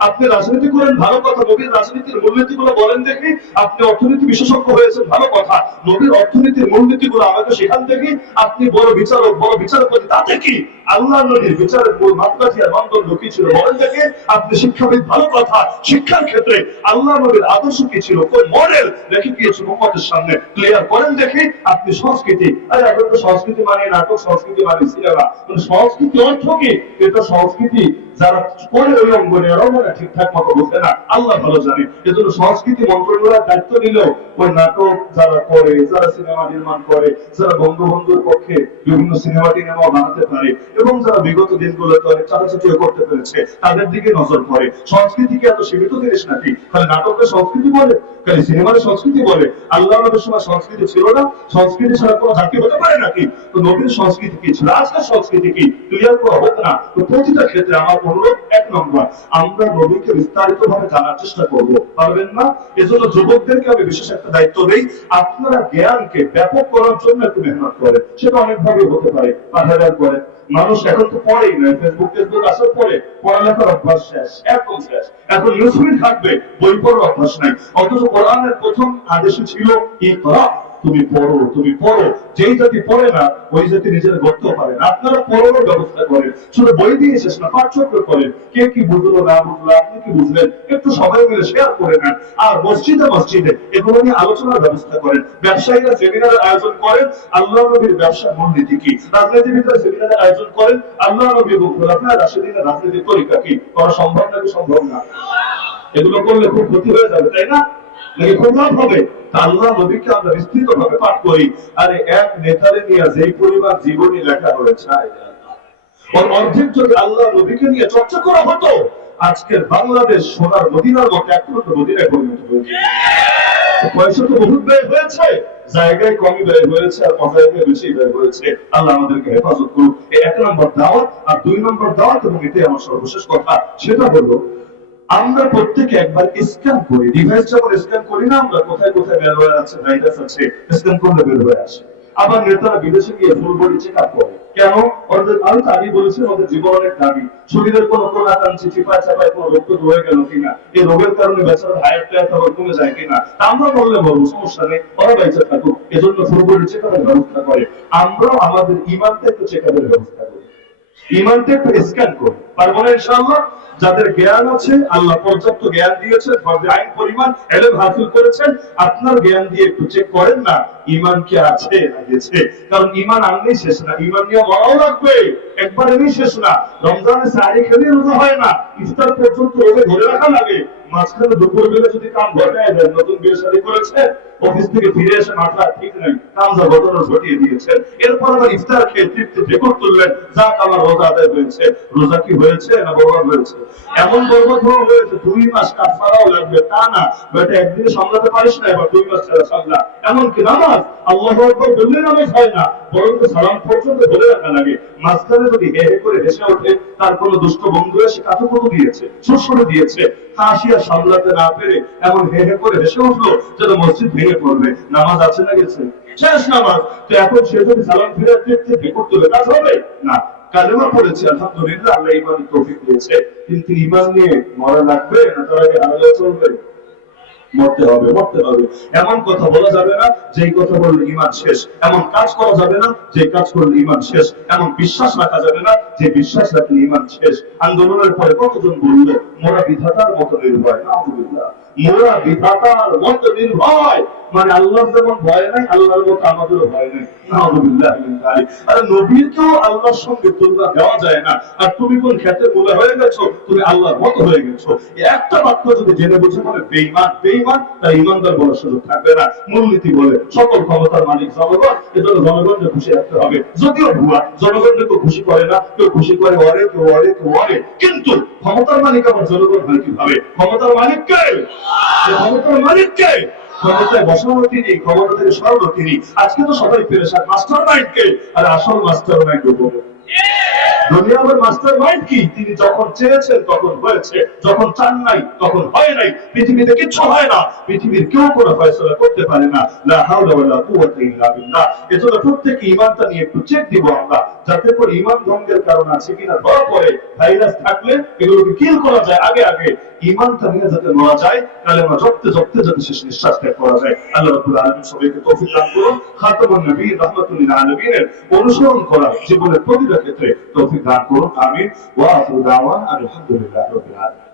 আপনি রাজনীতি করেন, ভালো কথা, নবীর রাজনীতির মূলনীতিগুলো বলেন দেখি। আপনি অর্থনীতি বিশেষজ্ঞ হয়েছেন, ভালো কথা, নবীর অর্থনীতির মূলনীতিগুলো আমাকে সেখান থেকে। আপনি বড় বিচারক, বড় বিচারপতি, তাতে কি? আল্লাহ নবীর বিচারের মূল মাপকাঠি আর মানদণ্ড কি ছিল বলেন দেখি। আপনি শিক্ষাবিদ, ভালো কথা, শিক্ষার ক্ষেত্রে আল্লাহ নবীর আদর্শ কি ছিল, কোন মডেল রেখে গিয়েছে উম্মতের সামনে, ক্লিয়ার করেন দেখি। আপনি সংস্কৃতি, আরে এখন তো সংস্কৃতি মানে নাটক, সংস্কৃতি মানে সিনেমা, সংস্কৃতি অর্থ কি? এটা সংস্কৃতি যারা করে ওই অঙ্গনে ওরা ঠিকঠাক মতো বোঝে না, আল্লাহ ভালো জানে। এজন্য সংস্কৃতি মন্ত্রণালয়ের দায়িত্ব নিলেও ওই নাটক যারা করে, যারা সিনেমা নির্মাণ করে, যারা বঙ্গবন্ধুর পক্ষে বিভিন্ন সিনেমা টিনেমা বানাতে পারে এবং যারা বিগত দিনগুলোতে অনেক চাটাচাটি করতে পেরেছে তাদের দিকে নজর পড়ে। সংস্কৃতিকে এত সীমিত জিনিস নাকি? খালি নাটকের সংস্কৃতি বলে, খালি সিনেমার সংস্কৃতি বলে? আল্লাহ নবীর সময় সংস্কৃতি ছিল না? সংস্কৃতি ছাড়া কোনো জাতি হতে পারে নাকি? তো নবীর সংস্কৃতি কি ছিল, আজকের সংস্কৃতি কি, ক্লিয়ার করা হোক না। তো প্রতিটা ক্ষেত্রে আমার অনুরোধ, এক নম্বর, আমরা নবীকে বিস্তারিত ভাবে জানার চেষ্টা করব। পারবেন না? এজন্য যুবকদেরকে আমি বিশেষ একটা দায়িত্ব দেই, আপনারা জ্ঞানকে ব্যাপক করার জন্য একটু মেহনত করেন। সেটা অনেক ভাবে হতে পারে, পাঠাগার করেন। মানুষ এখন তো পড়েই না, ফেসবুক টেসবুক আসার পরে পড়ালেখার অভ্যাস শেষ, একদম শেষ। এখন নিউজফিড থাকবে, বই পড়ার অভ্যাস নাই। অথচ কোরআনের প্রথম আদেশ ছিল ইকরা, তুমি পড়ো, তুমি পড়ো। যেই জাতি পড়ে না ওই জাতি নিজের গড়তেও পারে না। আপনারা পড়ানোর ব্যবস্থা করেন, শুধু বই দিয়ে শেষ না, পাঠচক্র করেন। কে কি বুঝলো না বুঝলো, আপনি কি বুঝলেন, একটু সবাই মিলে শেয়ার করে নেন। আর মসজিদে মসজিদে এগুলো নিয়ে আলোচনার ব্যবস্থা করেন। ব্যবসায়ীরা সেমিনারের আয়োজন করেন, আল্লাহ নবীর ব্যবসার মূলনীতি কি। রাজনীতিবিদরা সেমিনারের আয়োজন করেন, আল্লাহ নবী এবং খোলাফায়ে রাশিদিনের রাজনীতির তরিকা কি। করা সম্ভব নাকি সম্ভব না? এগুলো করলে খুব ক্ষতি হয়ে যাবে, তাই না? নাকি খুব লাভ হবে? আল্লাহ নবীকে আমরা বিস্তৃত ভাবে পাঠ করি। আরে এক নেতারে নিয়ে যেই পরিমাণ জীবনী লেখা হয়েছে, ওর অর্ধেক যদি আল্লাহ নবীকে নিয়ে চর্চা করা হতো, আজকের বাংলাদেশ সোনার মদিনার মতো একমাত্র মদিনায় পরিণত হয়েছে। পয়সা তো বহুত ব্যয় হয়েছে, জায়গায় কমই ব্যয় হয়েছে আর অজায়গায় বেশি ব্যয় হয়েছে। আল্লাহ আমাদেরকে হেফাজত করুক। এই এক নম্বর দাওয়াত। আর দুই নম্বর দাওয়াত, এবং এটাই আমার সর্বশেষ কথা, সেটা হলো আমরা প্রত্যেকে একবার স্ক্যান করি। ডিভাইস যখন স্ক্যান করি না, আমরা কোথায় কোথায় ম্যালওয়্যার আছে, ভাইরাস আছে, স্ক্যান করলে বের হয়ে আসে। আবার নেতারা বিদেশে গিয়ে ফুল বডি চেক আপ করে। কেন? ওদের, আমি তো আগেই বলেছি, ওদের জীবন অনেক দামি। শরীরের কোনো কোনাকাঞ্চি চিপায় চাপায় কোনো রোগ তো হয়ে গেল কিনা, এই রোগের কারণে বেচারা হায়ার টায়ার আবার কমে যায় কিনা, তা আমরা বললে বলবো সমস্যা নেই, ওরা বেঁচে থাকুক। এজন্য ফুল বডি চেক আপের ব্যবস্থা করে। আমরাও আমাদের ইমানটা একটু চেক আপের ব্যবস্থা করি, ইমানটা একটু স্ক্যান করি। পারবো না ইনশাআল্লাহ? যাদের জ্ঞান আছে, আল্লাহ পর্যাপ্ত জ্ঞান দিয়েছেন, ফরজে আইন পরিমাণ ইলম হাসিল করেছেন, আপনার জ্ঞান দিয়ে একটু চেক করেন না ইমান কি আছে না গেছে। কারণ ইমান আনলেই শেষ না, ইমান নিয়ে মরাও লাগবে, একবার এনেই শেষ না। রমজানে সাহারি খেলে রোজা হয় না, ইফতার পর্যন্ত রোজা ধরে রাখা লাগে। মাঝখানে দুপুর বেলা যদি কাম ঘটায় দেন, নতুন বিয়ে শাদী করেছে, অফিস থেকে ফিরে এসে মাথা ঠিক নাই, কাম যা ঘটনা ঘটিয়ে দিয়েছেন, এরপর আবার ইফতার খেয়ে তৃপ্তি রেকর্ড তুললেন, যাক আমার রোজা আদায় হয়েছে। রোজা কি হয়েছে না বরবাদ হয়েছে? এমন বরবাদ হয়েছে 2 মাস কাফারাও লাগবে, তা না বেটা একদিনে সামলাতে পারিস না, এবার 2 মাস ছাড়া সামলা। এমনকি নামাজ আল্লাহু আকবার বললে নামাজ হয় না, বরং সালাম পর্যন্ত বলে রাখা লাগে। মাঝখানে যদি হে হে করে হেসে ওঠে, তার কোন দুষ্ট বন্ধু এসে কাতুকুতু দিয়েছে, সুরসুরে দিয়েছে, হাসি আর সামলাতে না পেরে এমন হে হে করে হেসে উঠলো যেন মসজিদ ভেঙে পড়বে, নামাজ আছে না গেছে? শেষ নামাজ। তো এখন সে যদি সালাম ফিরে রেকর্ড তুলে, কাজ হবে না। কালেমা পড়েছে, আলহামদুলিল্লাহ, আল্লাহ ইমানের তৌফিক দিয়েছে, কিন্তু ইমান নিয়ে মরা লাগবে না, তার আগে হারালে চলবে? মরতে হবে, মরতে হবে। এমন কথা বলা যাবে না যেই কথা বললে ইমান শেষ, এমন কাজ করা যাবে না যে কাজ করলে ইমান শেষ, এমন বিশ্বাস রাখা যাবে না যে বিশ্বাস রাখলে ইমান শেষ। আন্দোলনের পরে কতজন বলল মোরা বিধাতার মতো নির্ভয়, আলহামদুলিল্লাহ, মোরা বিধাতার মতো নির্ভয়, মানে আল্লাহর যেমন ভয় নাই, আল্লাহর মতো আমাদেরও ভয় নেই, আলহামদুলিল্লাহ। আরে নবীকেও আল্লাহর সঙ্গে তুলনা দেওয়া যায় না, আর তুমি কোন ক্ষেত্রে বলে হয়ে গেছো, তুমি আল্লাহর মতো হয়ে গেছো। একটা বাক্য যদি জেনে বুঝে বলে বেঈমান, বেঈমান, তার ইমানদার বলার সুযোগ থাকবে না। মূলনীতি বলে সকল ক্ষমতার মালিক জনগণ, এজন্য জনগণকে খুশি রাখতে হবে। যদিও ভুয়া, জনগণকে কেউ খুশি করে না, কেউ খুশি করে ওরে, কেউ ওরে, কেউ ওরে, কিন্তু ক্ষমতার মালিক আবার জনগণ হয় কিভাবে? ক্ষমতার মালিক কে? ক্ষমতার মালিক কে? ক্ষমতায় বসানো তিনি, ক্ষমতা থেকে সরানো তিনি। আজকে তো সবাই পেরেশান, মাস্টার মাইন্ড কে? আর আসল মাস্টার মাইন্ড উপরে দুনিয়ার মাস্টার মাইন্ড কি? তিনি যখন চেয়েছেন তখন হয়েছে, যখন চান নাই তখন হয় নাই। পৃথিবীতে কিছু হয় না, পৃথিবীর কেউ কোনো ফয়সালা করতে পারে না। লা হাওলা ওয়ালা কুওয়াতা ইল্লা বিল্লাহ। এজন্য প্রত্যেকে ঈমানটা নিয়ে একটু চেক দিব আমরা, যাতে করে ঈমান ভঙ্গের কারণ আছে কিনা ধরা পড়ে, ভাইরাস থাকলে এগুলোকে কিল করা যায় আগে আগে। ঈমানটা নিয়ে যাতে নেওয়া যায়, কালেমা জপতে জপতে যাতে শেষ নিঃশ্বাস ত্যাগ করা যায়। আল্লাহ রাব্বুল আলামিন সবাইকে তৌফিক দান করুন। খাতামুন নবী রাহমাতুল লিল আলামিনের অনুসরণ করা জীবনের প্রতিটা ক্ষেত্রে তৌফিক দান করুন, আমিন। ওয়া আখিরু দাওয়ানা আলহামদুলিল্লাহি রাব্বিল আলামিন।